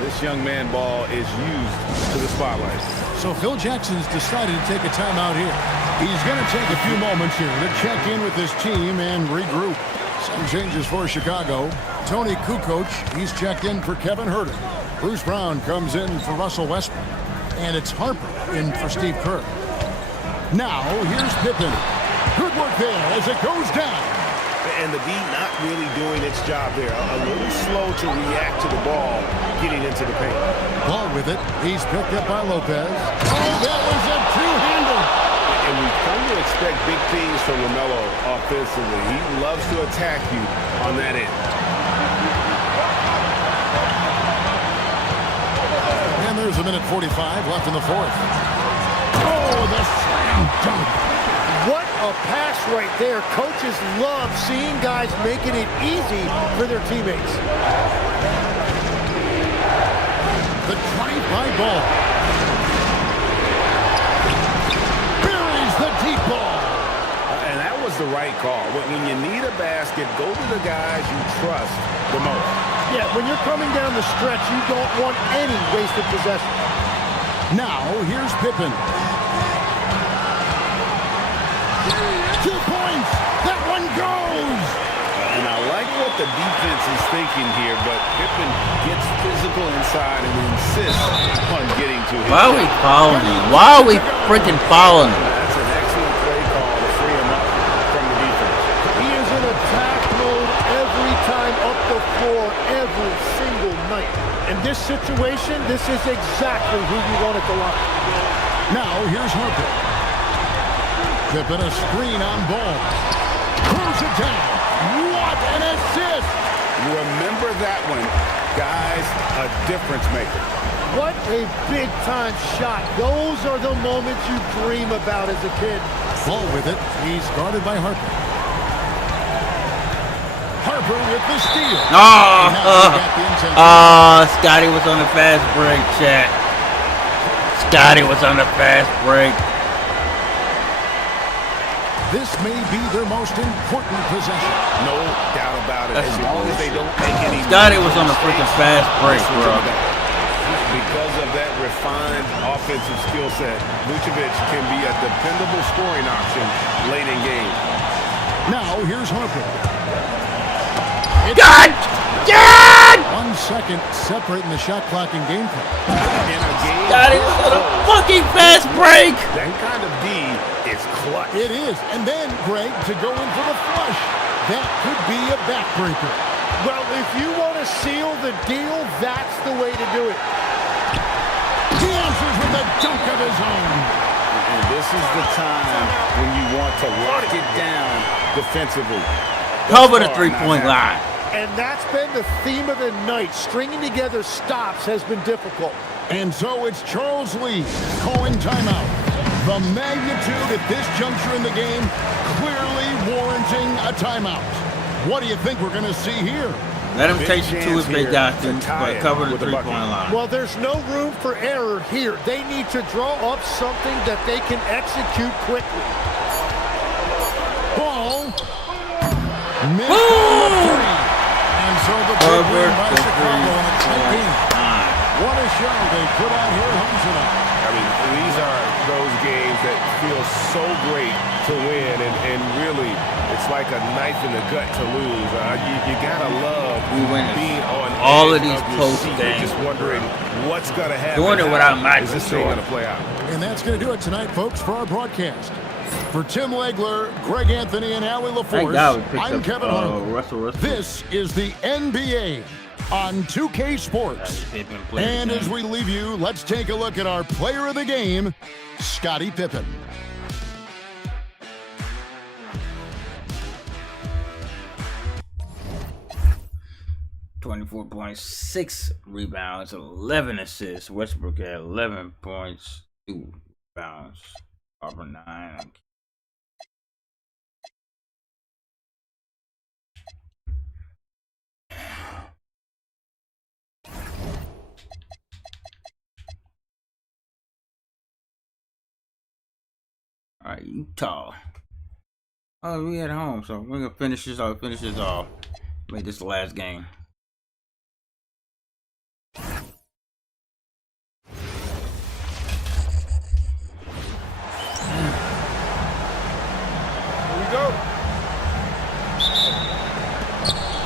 This young man ball is used to the spotlight. So Phil Jackson's decided to take a timeout here. He's going to take a few moments here to check in with his team and regroup. Some changes for Chicago. Tony Kukoc, he's checked in for Kevin Huerter. Bruce Brown comes in for Russell Westbrook. And it's Harper in for Steve Kerr. Now, here's Pippen. Good work there as it goes down. And the D not really doing its job there. A little slow to react to the ball getting into the paint. Ball with it. He's picked up by Lopez. Oh, that was a two-hander. And we've come to expect big things from LaMelo offensively. He loves to attack you on that end. And there's a minute 45 left in the fourth. Oh, the slam dunk. What a pass right there. Coaches love seeing guys making it easy for their teammates. The drive by Ball. Buries the deep ball. And that was the right call. When you need a basket, go to the guys you trust the most. Yeah, when you're coming down the stretch, you don't want any wasted possession. Now, here's Pippen. 2 points. That one goes. And I like what the defense is thinking here, but Pippen gets physical inside and insists on getting to him. Why are we fouling him? Why are we freaking fouling him? That's an excellent play call to free him up from the defense. He is in attack mode every time up the floor, every single night. In this situation, this is exactly who you want at the line. Now, here's Harper. Pippen a screen on Ball. Throws it down. What an assist! Remember that one. Guys, a difference maker. What a big-time shot. Those are the moments you dream about as a kid. Ball with it. He's guarded by Harper. Harper with the steal. Scotty was on the fast break, chat. Scotty was on the fast break. This may be their most important possession. No doubt about it. As long as they don't make any... Scotty was on the freaking fast break, bro. Because of that refined offensive skill set, Vucevic can be a dependable scoring option late in games. Now, here's Harper. God! God 1 second separating the shot clock and game clock. In a game Got it on a fucking fast break. that kind of D is clutch. It is. And then, Greg, to go in for the flush. That could be a backbreaker. Well, if you want to seal the deal, that's the way to do it. He answers with a dunk of his own. And this is the time when you want to lock it down defensively. Cover the three-point line. And that's been the theme of the night. Stringing together stops has been difficult. And so it's Charles Lee calling timeout. The magnitude at this juncture in the game clearly warranting a timeout. What do you think we're going to see here? Let them take the two if they got to, tie but it cover the with a three-point bucket. line. Well, there's no room for error here. They need to draw up something that they can execute quickly. Ball. Missed on the three. And so the big win by Chicago in a tight game. What a show they put on here at home tonight. I mean, these are those games that feel so great to win, and really, it's like a knife in the gut to lose. You gotta love being on all of edge these your close seat, games. just wondering what's gonna happen. Doing it How without my is this thing control. gonna play out? And that's going to do it tonight, folks, for our broadcast. For Tim Legler, Greg Anthony, and Allie Thank God we LaForce, picked I'm up, Kevin Harlan. Russell. This is the NBA on 2K Sports. And as we leave you, let's take a look at our player of the game, Scottie Pippen. .6 rebounds, 11 assists. Westbrook had 11 points, 2 rebounds. Auburn 9. All right, Utah. Oh, we at home, so we're gonna finish this off. Make this the last game.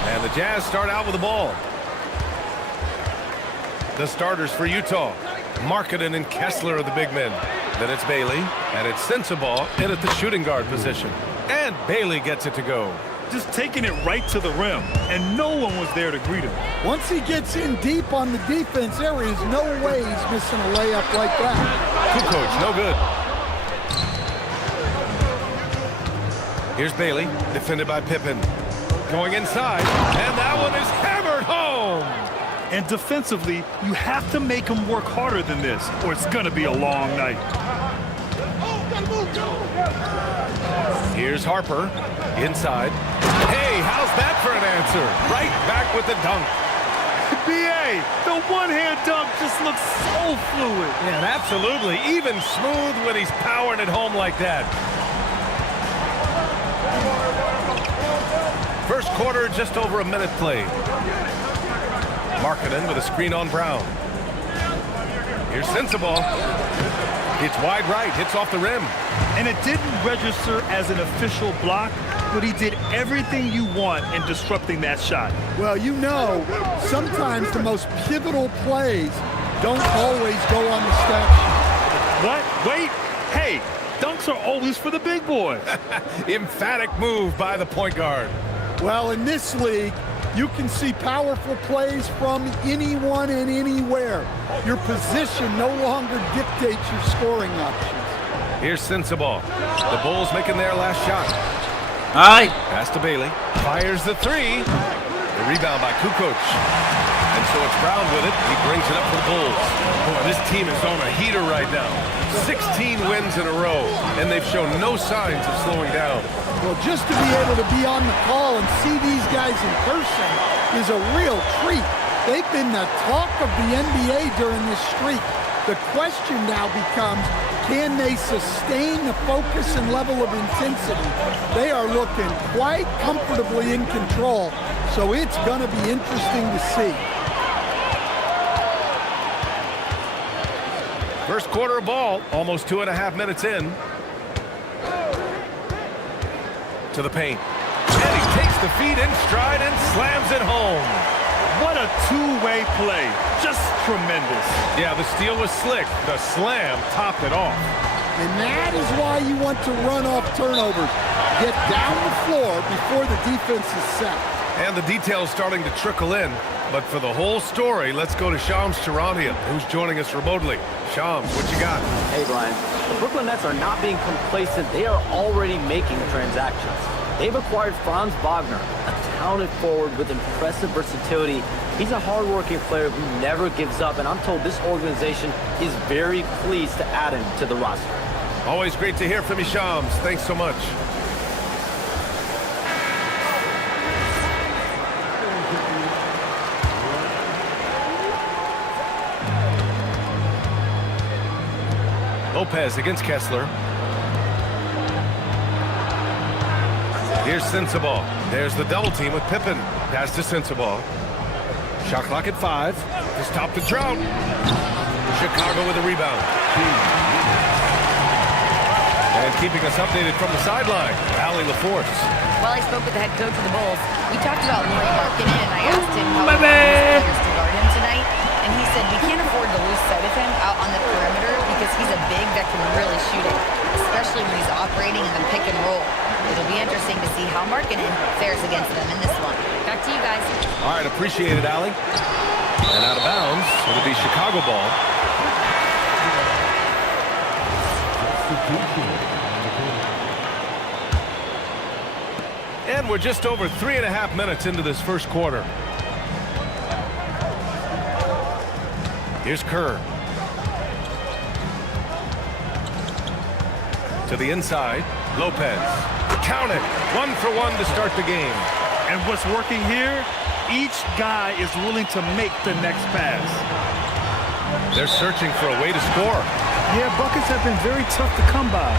And the Jazz start out with the ball. The starters for Utah. Markkanen and Kessler are the big men. Then it's Bailey, and it's Sensabaugh in at the shooting guard position. And Bailey gets it to go. Just taking it right to the rim, and no one was there to greet him. Once he gets in deep on the defense, there is no way he's missing a layup like that. Good coach, no good. Here's Bailey, defended by Pippen. Going inside, and that one is hammered home. And defensively, you have to make him work harder than this, or it's going to be a long night. Here's Harper, inside. Hey, how's that for an answer? Right back with the dunk. B.A., the one-hand dunk just looks so fluid. Yeah, and absolutely. Even smooth when he's powering it home like that. First quarter, just over a minute played. Markkanen with a screen on Brown. Here's Sensabaugh. It's wide right, hits off the rim. And it didn't register as an official block, but he did everything you want in disrupting that shot. Well, you know, sometimes the most pivotal plays don't always go on the stat sheet. What? Wait. Hey, dunks are always for the big boys. Emphatic move by the point guard. Well, in this league, you can see powerful plays from anyone and anywhere. Your position no longer dictates your scoring options. Here's Sensabaugh. The Bulls making their last shot. All right. Pass to Bailey. Fires the three. The rebound by Kukoc. And so it's Brown with it. He brings it up for the Bulls. Boy, this team is on a heater right now. 16 wins in a row, and they've shown no signs of slowing down. Well, just to be able to be on the call and see these guys in person is a real treat. They've been the talk of the NBA during this streak. The question now becomes, can they sustain the focus and level of intensity? They are looking quite comfortably in control, so it's going to be interesting to see. First quarter of ball, almost 2.5 minutes in. To the paint. And he takes the feed in stride and slams it home. What a a two-way play. Just tremendous. Yeah, the steal was slick. The slam topped it off. And that is why you want to run off turnovers. Get down the floor before the defense is set. And the details starting to trickle in. But for the whole story, let's go to Shams Charania, who's joining us remotely. Shams, what you got? Hey, Brian. The Brooklyn Nets are not being complacent. They are already making transactions. They've acquired Franz Wagner, a talented forward with impressive versatility. He's a hard-working player who never gives up, and I'm told this organization is very pleased to add him to the roster. Always great to hear from you, Shams. Thanks so much. Lopez against Kessler. Here's Sensabaugh. There's the double team with Pippen. Pass to Sensabaugh. Shot clock at 5. To stop the drought. Chicago with a rebound. And keeping us updated from the sideline, Allie LaForce. While I spoke with the head coach of the Bulls, we talked about Lauri Markkanen, and I asked him how he wants his players to guard him tonight. And he said, we can't afford to lose sight of him out on the perimeter because he's a big that can really shoot it, especially when he's operating in the pick and roll. It'll be interesting to see how Markkanen fares against them in this one. Back to you guys. All right, appreciate it, Allie. And out of bounds, it'll be Chicago ball. And we're just over 3.5 minutes into this first quarter. Here's Kerr. To the inside, Lopez. Count it. 1 for 1 to start the game. And what's working here, each guy is willing to make the next pass. They're searching for a way to score. Yeah, buckets have been very tough to come by.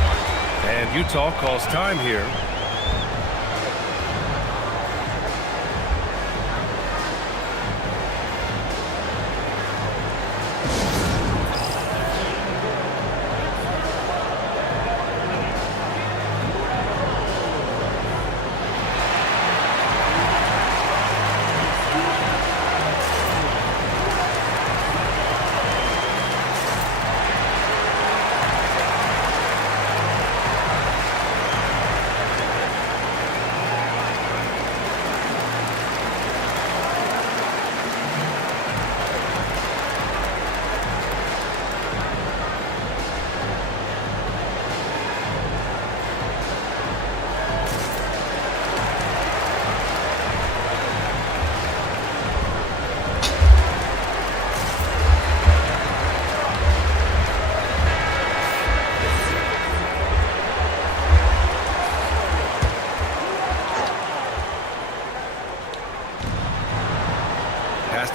And Utah calls time here.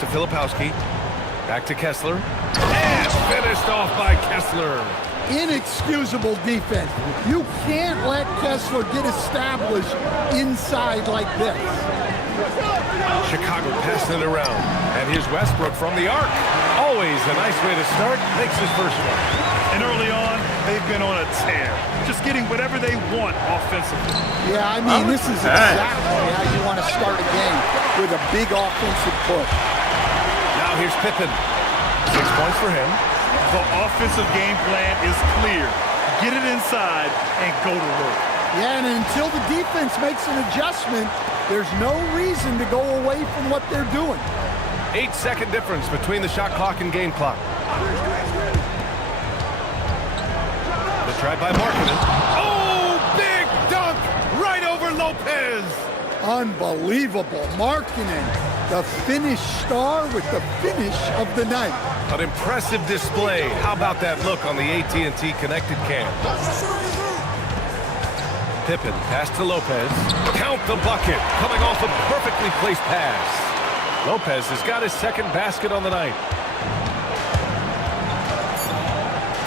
To Filipowski. Back to Kessler. And finished off by Kessler. Inexcusable defense. You can't let Kessler get established inside like this. Chicago passing it around. And here's Westbrook from the arc. Always a nice way to start. Makes his first one. And early on, they've been on a tear. Just getting whatever they want offensively. Yeah, I mean, this is exactly how you want to start a game, with a big offensive push. Now here's Pippen. 6 points for him. The offensive game plan is clear. Get it inside and go to work. Yeah, and until the defense makes an adjustment, there's no reason to go away from what they're doing. 8-second difference between the shot clock and game clock. The try by Markkanen. Oh, big dunk right over Lopez. Unbelievable. Markkanen, the Finnish star with the finish of the night. An impressive display. How about that look on the AT&T connected cam? Pippen, pass to Lopez. Count the bucket. Coming off a perfectly placed pass. Lopez has got his second basket on the night.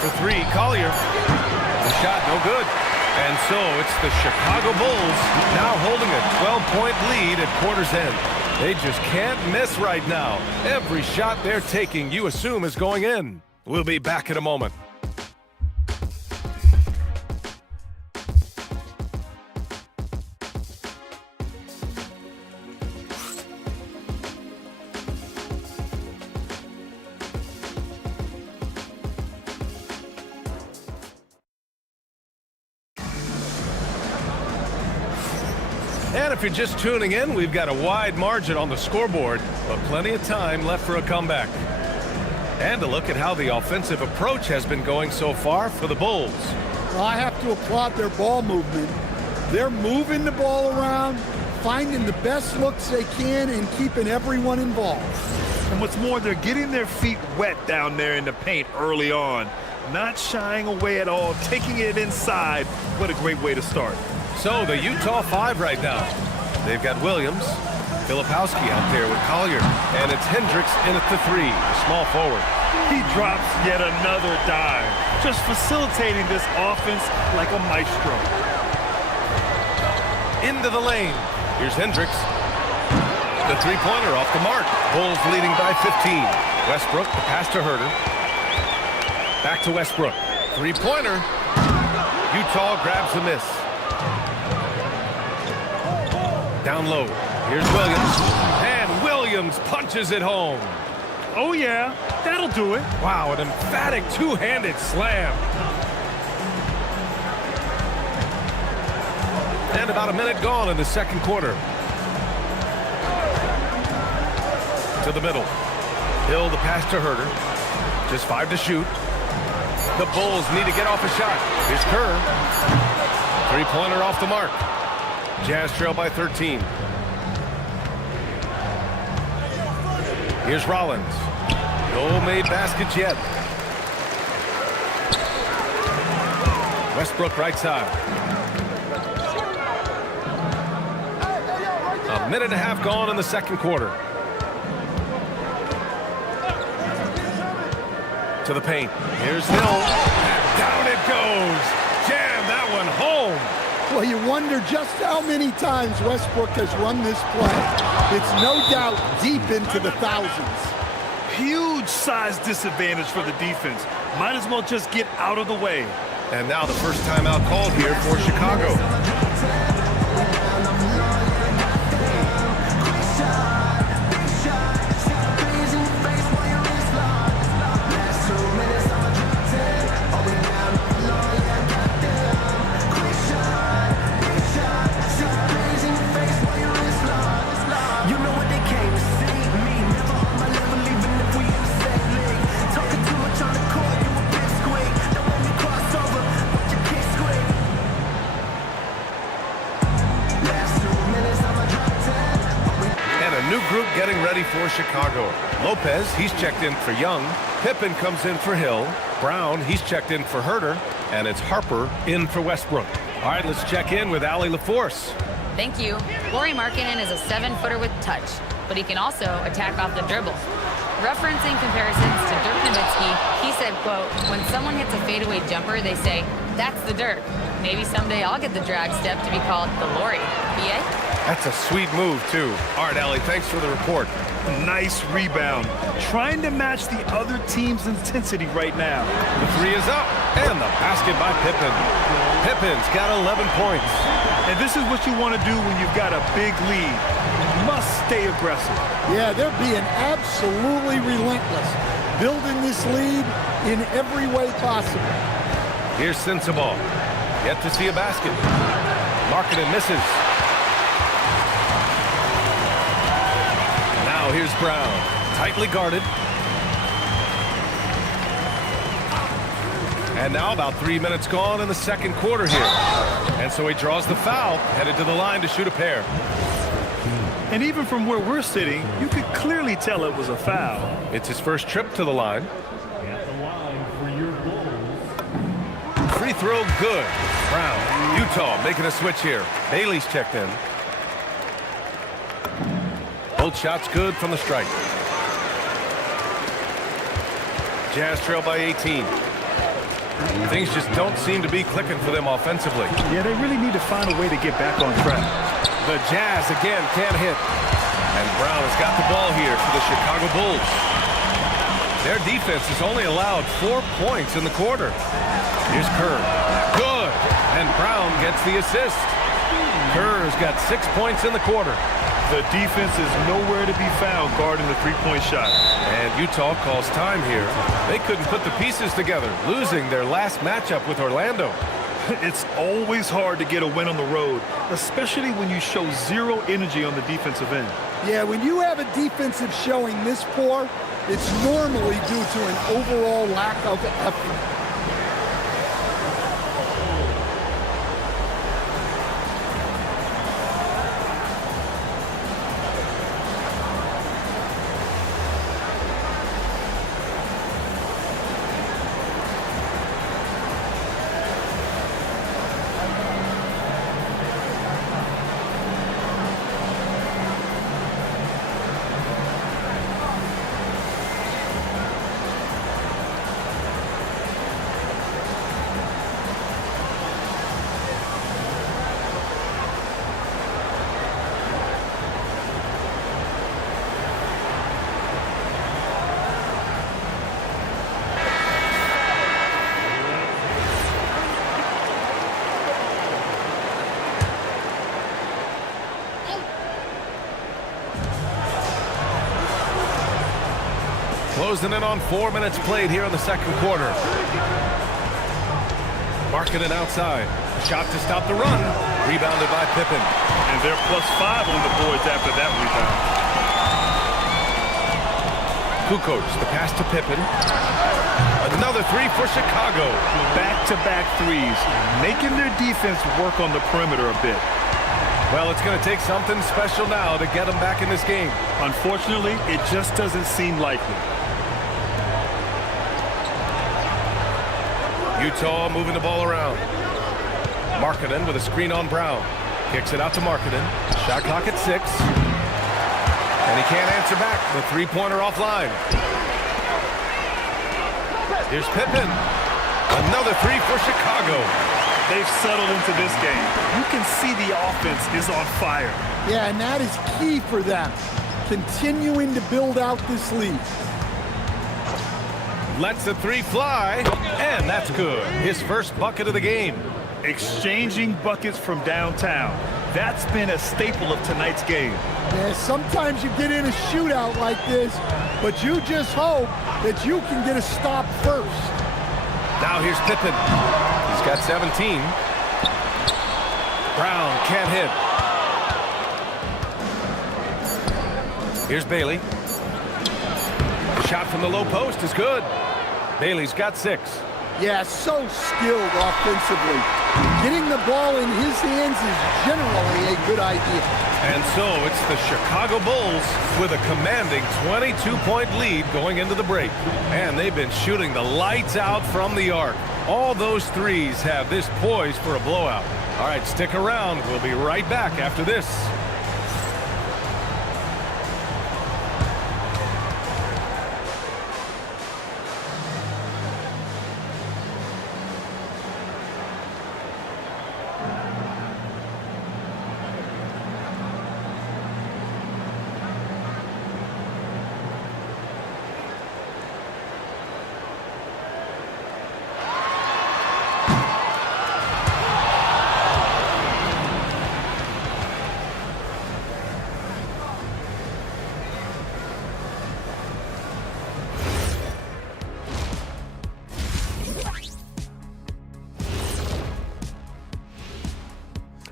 For 3, Collier. The shot, no good. And so it's the Chicago Bulls now holding a 12-point lead at quarter's end. They just can't miss right now. Every shot they're taking, you assume, is going in. We'll be back in a moment. And if you're just tuning in, we've got a wide margin on the scoreboard, but plenty of time left for a comeback. And a look at how the offensive approach has been going so far for the Bulls. Well, I have to applaud their ball movement. They're moving the ball around, finding the best looks they can, and keeping everyone involved. And what's more, they're getting their feet wet down there in the paint early on. Not shying away at all, taking it inside. What a great way to start. So the Utah 5 right now. They've got Williams, Filipowski out there with Collier, and it's Hendricks in at the 3, the small forward. He drops yet another dime, just facilitating this offense like a maestro. Into the lane. Here's Hendricks. The three-pointer off the mark. Bulls leading by 15. Westbrook, the pass to Herter. Back to Westbrook. Three-pointer. Utah grabs the miss. Down low. Here's Williams. And Williams punches it home. Oh, yeah. That'll do it. Wow, an emphatic two-handed slam. And about a minute gone in the second quarter. To the middle. Hill, the pass to Herter. Just 5 to shoot. The Bulls need to get off a shot. Here's Kerr. Three-pointer off the mark. Jazz trail by 13. Here's Rollins. No made baskets yet. Westbrook right side. A minute and a half gone in the second quarter. To the paint. Here's Hill. And down it goes. Jam that one home. Well, you wonder just how many times Westbrook has run this play. It's no doubt deep into the thousands. Huge size disadvantage for the defense. Might as well just get out of the way. And now the first timeout called here for Chicago. Group getting ready for Chicago. Lopez, he's checked in for Young. Pippen comes in for Hill. Brown, he's checked in for Herter. And it's Harper in for Westbrook. All right, let's check in with Allie LaForce. Thank you. Lauri Markkanen is a 7-footer with touch, but he can also attack off the dribble. Referencing comparisons to Dirk Nowitzki, he said, quote, when someone hits a fadeaway jumper, they say, that's the Dirk. Maybe someday I'll get the drag step to be called the Lauri. BA? That's a sweet move, too. All right, Allie, thanks for the report. Nice rebound. Trying to match the other team's intensity right now. The three is up, and the basket by Pippen. Pippen's got 11 points. And this is what you want to do when you've got a big lead. You must stay aggressive. Yeah, they're being absolutely relentless, building this lead in every way possible. Here's Sensabaugh. Yet to see a basket. Markkanen misses. Now here's Brown. Tightly guarded. And now about 3 minutes gone in the second quarter here. And so he draws the foul, headed to the line to shoot a pair. And even from where we're sitting, you could clearly tell it was a foul. It's his first trip to the line. At the line for your Bulls. Free throw good. Brown. Utah making a switch here. Bailey's checked in. Both shots good from the strike. Jazz trail by 18. Things just don't seem to be clicking for them offensively. Yeah, they really need to find a way to get back on track. The Jazz again can't hit. And Brown has got the ball here for the Chicago Bulls. Their defense has only allowed 4 points in the quarter. Here's Kerr. Good. And Brown gets the assist. Kerr's got 6 points in the quarter. The defense is nowhere to be found guarding the three-point shot. And Utah calls time here. They couldn't put the pieces together, losing their last matchup with Orlando. It's always hard to get a win on the road, especially when you show zero energy on the defensive end. Yeah, when you have a defensive showing this poor, it's normally due to an overall lack of effort. Closing in on 4 minutes played here in the second quarter. Markkanen outside. Shot to stop the run. Rebounded by Pippen. And they're +5 on the boards after that rebound. Kukoc, the pass to Pippen. Another three for Chicago. Back-to-back threes, making their defense work on the perimeter a bit. Well, it's going to take something special now to get them back in this game. Unfortunately, it just doesn't seem likely. Utah moving the ball around. Markkanen with a screen on Brown. Kicks it out to Markkanen. Shot clock at 6. And he can't answer back. The three-pointer offline. Here's Pippen. Another three for Chicago. They've settled into this game. You can see the offense is on fire. Yeah, and that is key for them. Continuing to build out this lead. Lets the three fly, and that's good. His first bucket of the game. Exchanging buckets from downtown. That's been a staple of tonight's game. Yeah, sometimes you get in a shootout like this, but you just hope that you can get a stop first. Now here's Pippen. He's got 17. Brown can't hit. Here's Bailey. Shot from the low post is good. Bailey's got 6. Yeah, so skilled offensively. Getting the ball in his hands is generally a good idea. And so it's the Chicago Bulls with a commanding 22-point lead going into the break. And they've been shooting the lights out from the arc. All those threes have this poised for a blowout. All right, stick around. We'll be right back after this.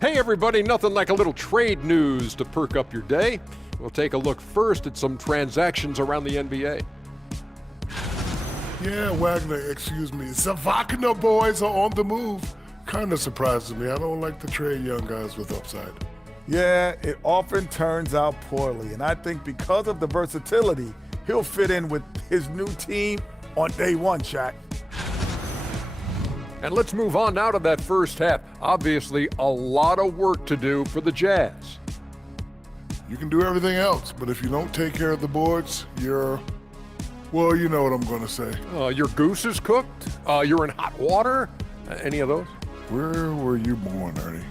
Hey everybody, nothing like a little trade news to perk up your day. We'll take a look first at some transactions around the NBA. Yeah, Wagner, excuse me. The Wagner boys are on the move. Kind of surprises me. I don't like to trade young guys with upside. Yeah, it often turns out poorly, and I think because of the versatility, he'll fit in with his new team on day one, Shaq. And let's move on now to that first half. Obviously, a lot of work to do for the Jazz. You can do everything else, but if you don't take care of the boards, well, you know what I'm going to say. Your goose is cooked? You're in hot water? Any of those? Where were you born, Ernie?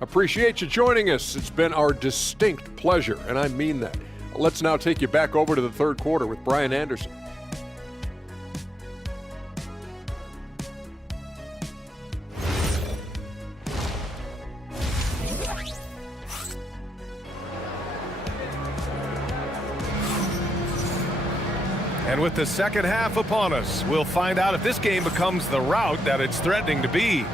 Appreciate you joining us. It's been our distinct pleasure, and I mean that. Let's now take you back over to the third quarter with Brian Anderson. And with the second half upon us, we'll find out if this game becomes the rout that it's threatening to be.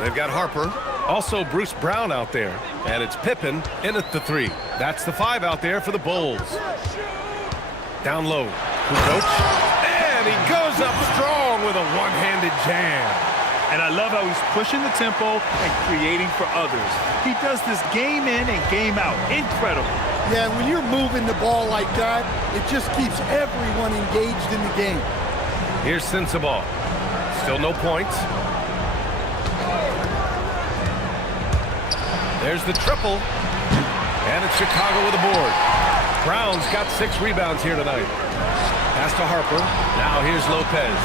They've got Harper, also Bruce Brown out there, and it's Pippen in at the 3. That's the 5 out there for the Bulls. Down low, Kukoc, and he goes up strong with a one-handed jam. And I love how he's pushing the tempo and creating for others. He does this game in and game out. Incredible. Yeah, when you're moving the ball like that, it just keeps everyone engaged in the game. Here's Sensabaugh. Still no points. There's the triple, and it's Chicago with a board. Brown's got 6 rebounds here tonight. Pass to Harper. Now here's Lopez.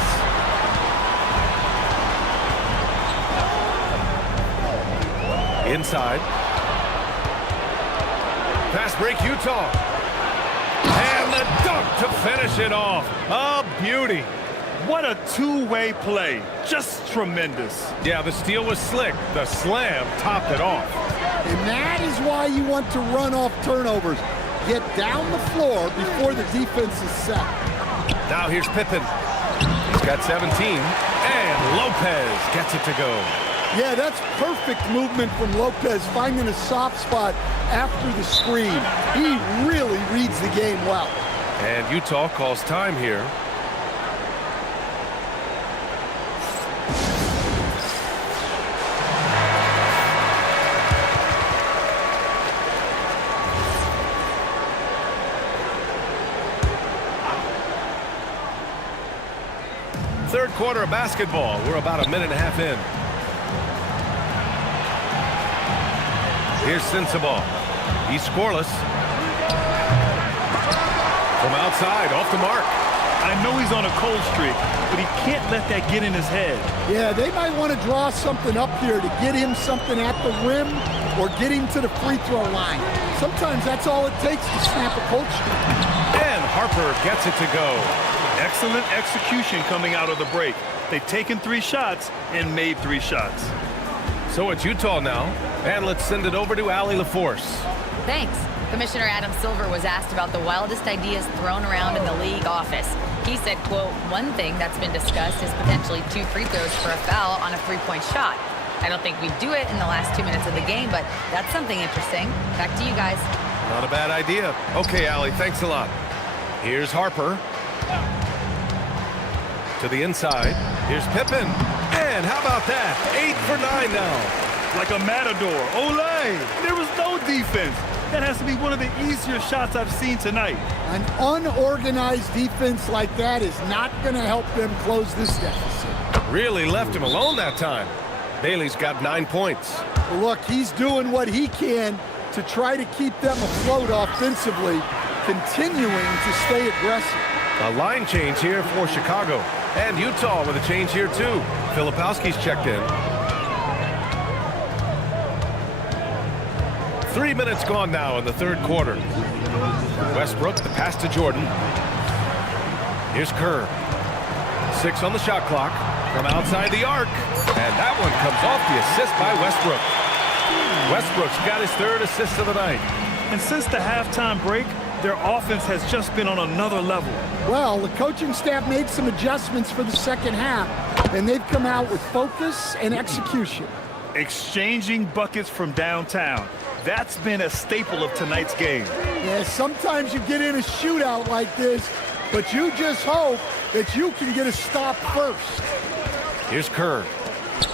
Inside. Pass break, Utah. And the dunk to finish it off. A beauty. What a two-way play. Just tremendous. Yeah, the steal was slick. The slam topped it off. And that is why you want to run off turnovers. Get down the floor before the defense is set. Now here's Pippen. He's got 17. And Lopez gets it to go. Yeah, that's perfect movement from Lopez, finding a soft spot after the screen. He really reads the game well. And Utah calls time here. Third quarter of basketball. We're about a minute and a half in. Here's Sensabaugh. He's scoreless. From outside, off the mark. I know he's on a cold streak, but he can't let that get in his head. Yeah, they might want to draw something up here to get him something at the rim or get him to the free throw line. Sometimes that's all it takes to snap a cold streak. And Harper gets it to go. Excellent execution coming out of the break. They've taken 3 shots and made 3 shots. So it's Utah now, and let's send it over to Allie LaForce. Thanks. Commissioner Adam Silver was asked about the wildest ideas thrown around in the league office. He said, quote, one thing that's been discussed is potentially 2 free throws for a foul on a 3-point shot. I don't think we'd do it in the last 2 minutes of the game, but that's something interesting. Back to you guys. Not a bad idea. Okay, Allie, thanks a lot. Here's Harper. To the inside. Here's Pippen. And how about that? 8 for 9 now. Like a matador. Olay! There was no defense. That has to be one of the easier shots I've seen tonight. An unorganized defense like that is not going to help them close this deficit. Really left him alone that time. Bailey's got 9 points. Well, look, he's doing what he can to try to keep them afloat offensively, continuing to stay aggressive. A line change here for Chicago. And Utah with a change here too. Filipowski's checked in. 3 minutes gone now in the third quarter. Westbrook, the pass to Jordan. Here's Kerr. 6 on the shot clock from outside the arc. And that one comes off the assist by Westbrook. Westbrook's got his 3rd assist of the night. And since the halftime break, their offense has just been on another level. Well, the coaching staff made some adjustments for the second half, and they've come out with focus and execution. Exchanging buckets from downtown. That's been a staple of tonight's game. Yeah, sometimes you get in a shootout like this, but you just hope that you can get a stop first. Here's Kerr.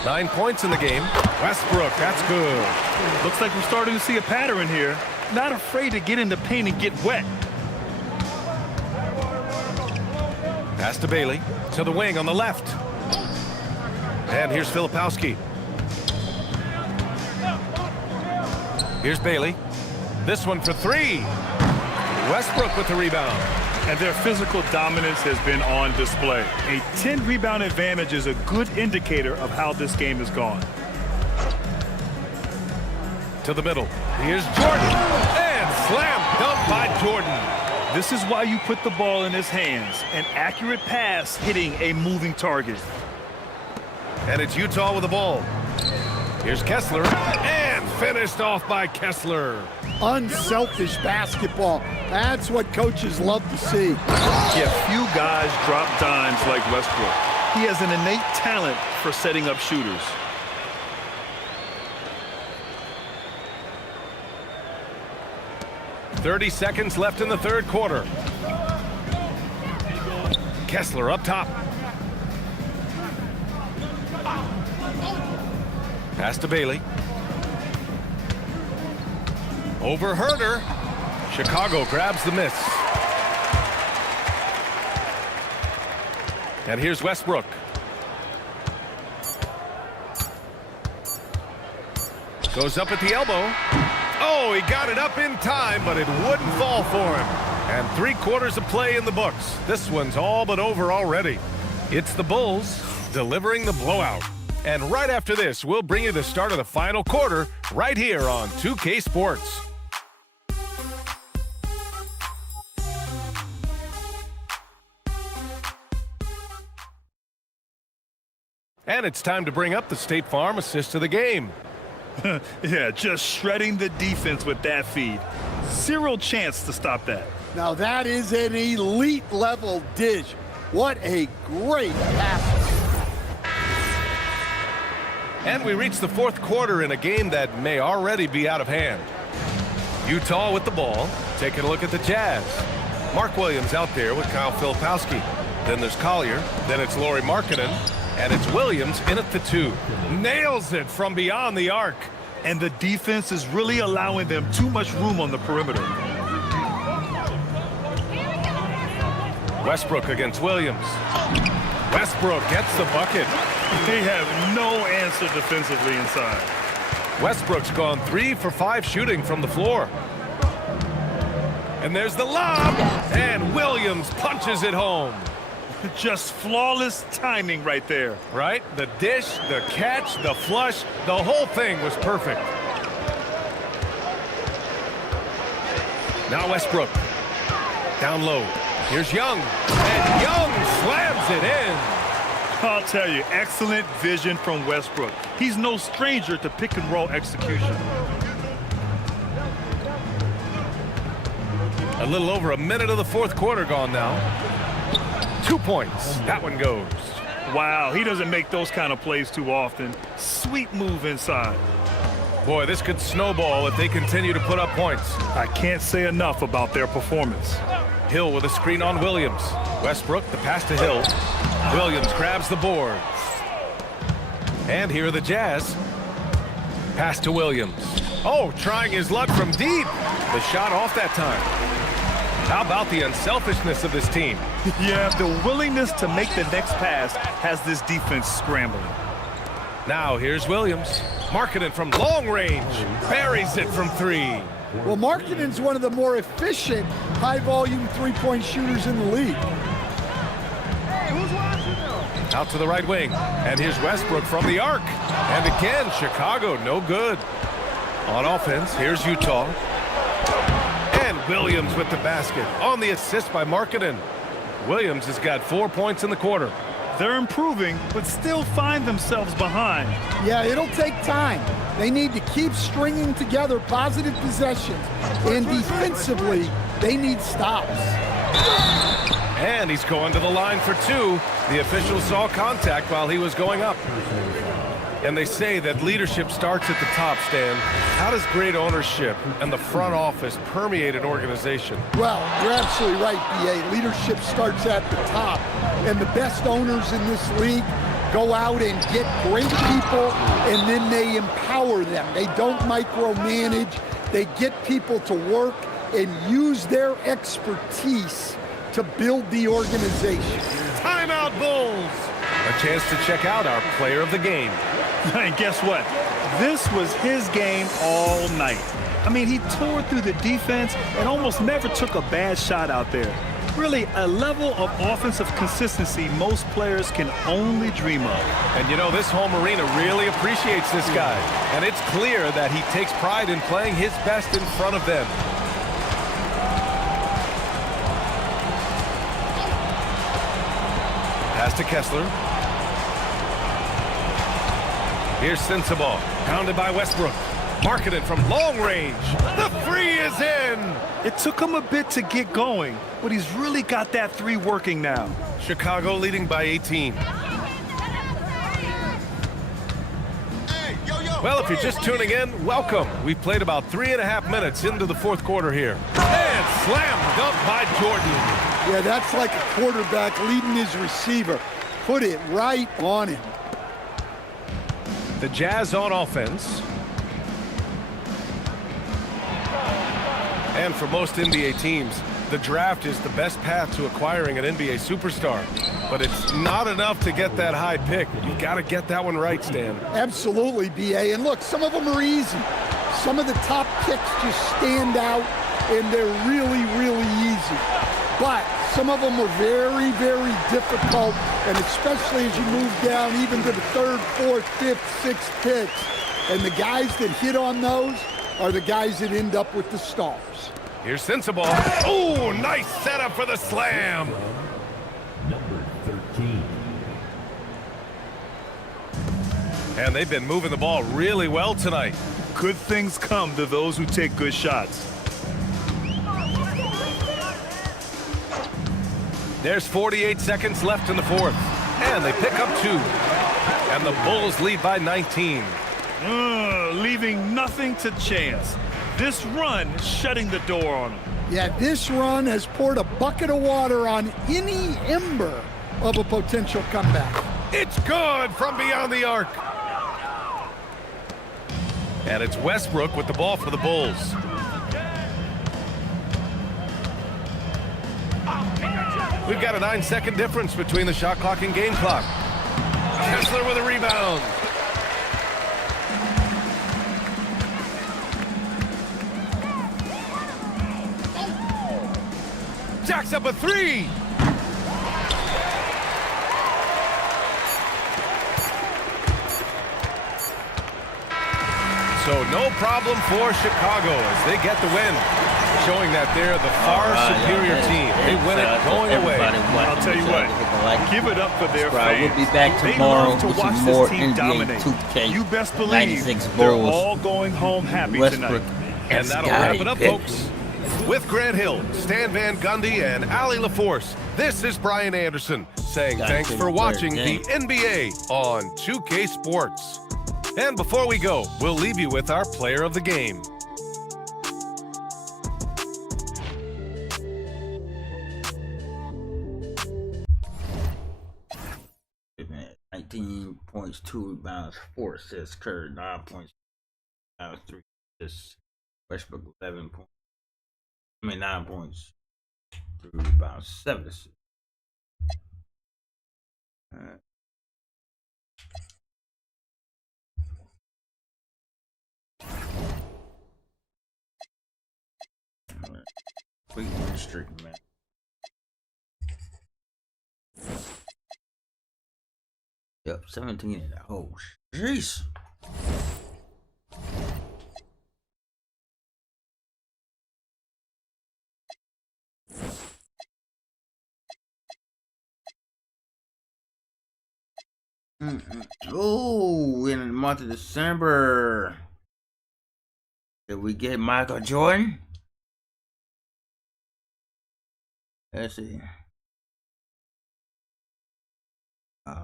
9 points in the game. Westbrook, that's good. Looks like we're starting to see a pattern here. Not afraid to get in the paint and get wet. Pass to Bailey. To the wing on the left. And here's Filipowski. Here's Bailey. This one for 3. Westbrook with the rebound. And their physical dominance has been on display. A 10-rebound advantage is a good indicator of how this game has gone. To the middle. Here's Jordan. And slam dunk by Jordan. This is why you put the ball in his hands. An accurate pass hitting a moving target. And it's Utah with the ball. Here's Kessler. And finished off by Kessler. Unselfish basketball. That's what coaches love to see. Yeah, few guys drop dimes like Westbrook. He has an innate talent for setting up shooters. .30 seconds left in the third quarter. Kessler up top. Pass to Bailey. Over Herder. Chicago grabs the miss. And here's Westbrook. Goes up at the elbow. Oh, he got it up in time, but it wouldn't fall for him. And 3/4 of play in the books. This one's all but over already. It's the Bulls delivering the blowout. And right after this, we'll bring you the start of the final quarter right here on 2K Sports. And it's time to bring up the State Farm assist of the game. Yeah, just shredding the defense with that feed. Zero chance to stop that. Now that is an elite level dish. What a great pass. And we reach the fourth quarter in a game that may already be out of hand. Utah with the ball, taking a look at the Jazz. Mark Williams out there with Kyle Filipowski. Then there's Collier, then it's Lauri Markkanen, and it's Williams in at the 2. Nails it from beyond the arc. And the defense is really allowing them too much room on the perimeter. Westbrook against Williams. Westbrook gets the bucket. They have no answer defensively inside. Westbrook's gone 3 for 5 shooting from the floor. And there's the lob, and Williams punches it home. Just flawless timing right there. Right? The dish, the catch, the flush, the whole thing was perfect. Now Westbrook. Down low. Here's Young. And Young slams it in. I'll tell you, excellent vision from Westbrook. He's no stranger to pick and roll execution. A little over a minute of the fourth quarter gone now. 2 points. That one goes. Wow, he doesn't make those kind of plays too often. Sweet move inside. Boy, this could snowball if they continue to put up points. I can't say enough about their performance. Hill with a screen on Williams. Westbrook, the pass to Hill. Williams grabs the board. And here are the Jazz. Pass to Williams. Oh, trying his luck from deep. The shot off that time. How about the unselfishness of this team? Yeah, the willingness to make the next pass has this defense scrambling. Now here's Williams. Markkanen from long range. Buries it from 3. Well, Markkanen's one of the more efficient, high-volume three-point shooters in the league. Out to the right wing. And here's Westbrook from the arc. And again, Chicago no good. On offense, here's Utah. And Williams with the basket on the assist by Markkanen. Williams has got 4 points in the quarter. They're improving, but still find themselves behind. Yeah, it'll take time. They need to keep stringing together positive possessions. And defensively, they need stops. And he's going to the line for 2. The official saw contact while he was going up. And they say that leadership starts at the top, Stan. How does great ownership and the front office permeate an organization? Well, you're absolutely right, B.A. Leadership starts at the top. And the best owners in this league go out and get great people, and then they empower them. They don't micromanage. They get people to work and use their expertise to build the organization. Timeout, Bulls! A chance to check out our player of the game. And guess what? This was his game all night. I mean, he tore through the defense and almost never took a bad shot out there. really a level of offensive consistency most players can only dream of. And you know, this home arena really appreciates this guy. And it's clear that he takes pride in playing his best in front of them. Pass to Kessler. Here's Sensabaugh, pounded by Westbrook. Marketed from long range. The three is in. It took him a bit to get going, but he's really got that three working now. Chicago leading by 18. Well, if you're just tuning in, welcome. We've played about 3.5 minutes into the fourth quarter here. And slam dunk by Jordan. Yeah, that's like a quarterback leading his receiver. Put it right on him. The Jazz on offense. And for most NBA teams, the draft is the best path to acquiring an NBA superstar. But it's not enough to get that high pick. You've got to get that one right, Stan. Absolutely, B.A. And look, some of them are easy. Some of the top picks just stand out, and they're really, really easy. But some of them are very, very difficult, and especially as you move down even to the third, fourth, fifth, sixth picks. And the guys that hit on those are the guys that end up with the stars. Here's Sensabaugh. Oh, nice setup for the slam. Number 13. And they've been moving the ball really well tonight. Good things come to those who take good shots. There's 48 seconds left in the fourth. And they pick up 2. And the Bulls lead by 19. Leaving nothing to chance. This run shutting the door on them. Yeah, this run has poured a bucket of water on any ember of a potential comeback. It's good from beyond the arc. And it's Westbrook with the ball for the Bulls. We've got a 9-second difference between the shot clock and game clock. Kessler with a rebound. Jacks up a 3. So no problem for Chicago as they get the win, showing that they're the far superior team. They win it going away. I'll tell you what, give it up for their fans. We'll be back tomorrow They love to with watch some more this team dominate. NBA2K26 You best believe they're Bulls. all going home happy Westbrook. tonight. And that'll wrap it up, folks. With Grant Hill, Stan Van Gundy, and Ali LaForce, this is Brian Anderson saying thanks for watching the NBA on 2K Sports. And before we go, we'll leave you with our player of the game. Man, 19 points, 2 rebounds, 4 assists. Curry 9 points, 3 assists. Westbrook 11 points. 9 points, 3 rebounds, 7 assists. Quick win streak, man. Yep, 17 and a oh, jeez. Oh, in the month of December, did we get Michael Jordan? Let's see.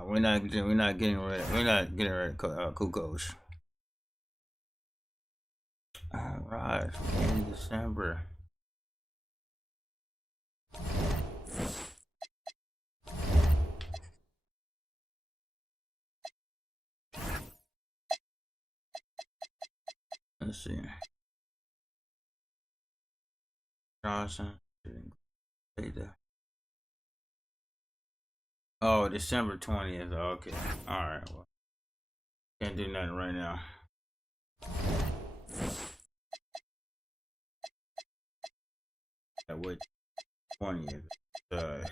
We're not getting rid of Kukoc. All right, in December. Let's see. Johnson. Oh, December 20th. Okay. Alright. Well, can't do nothing right now. Wait. 20th.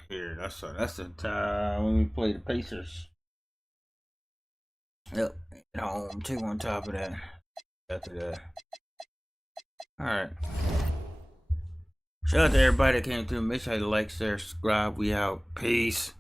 Here, that's the time when we play the Pacers. Yep, at home, 2 on top of that. After that. Alright. Shout out to everybody that came through. Make sure you like, share, subscribe. We out. Peace.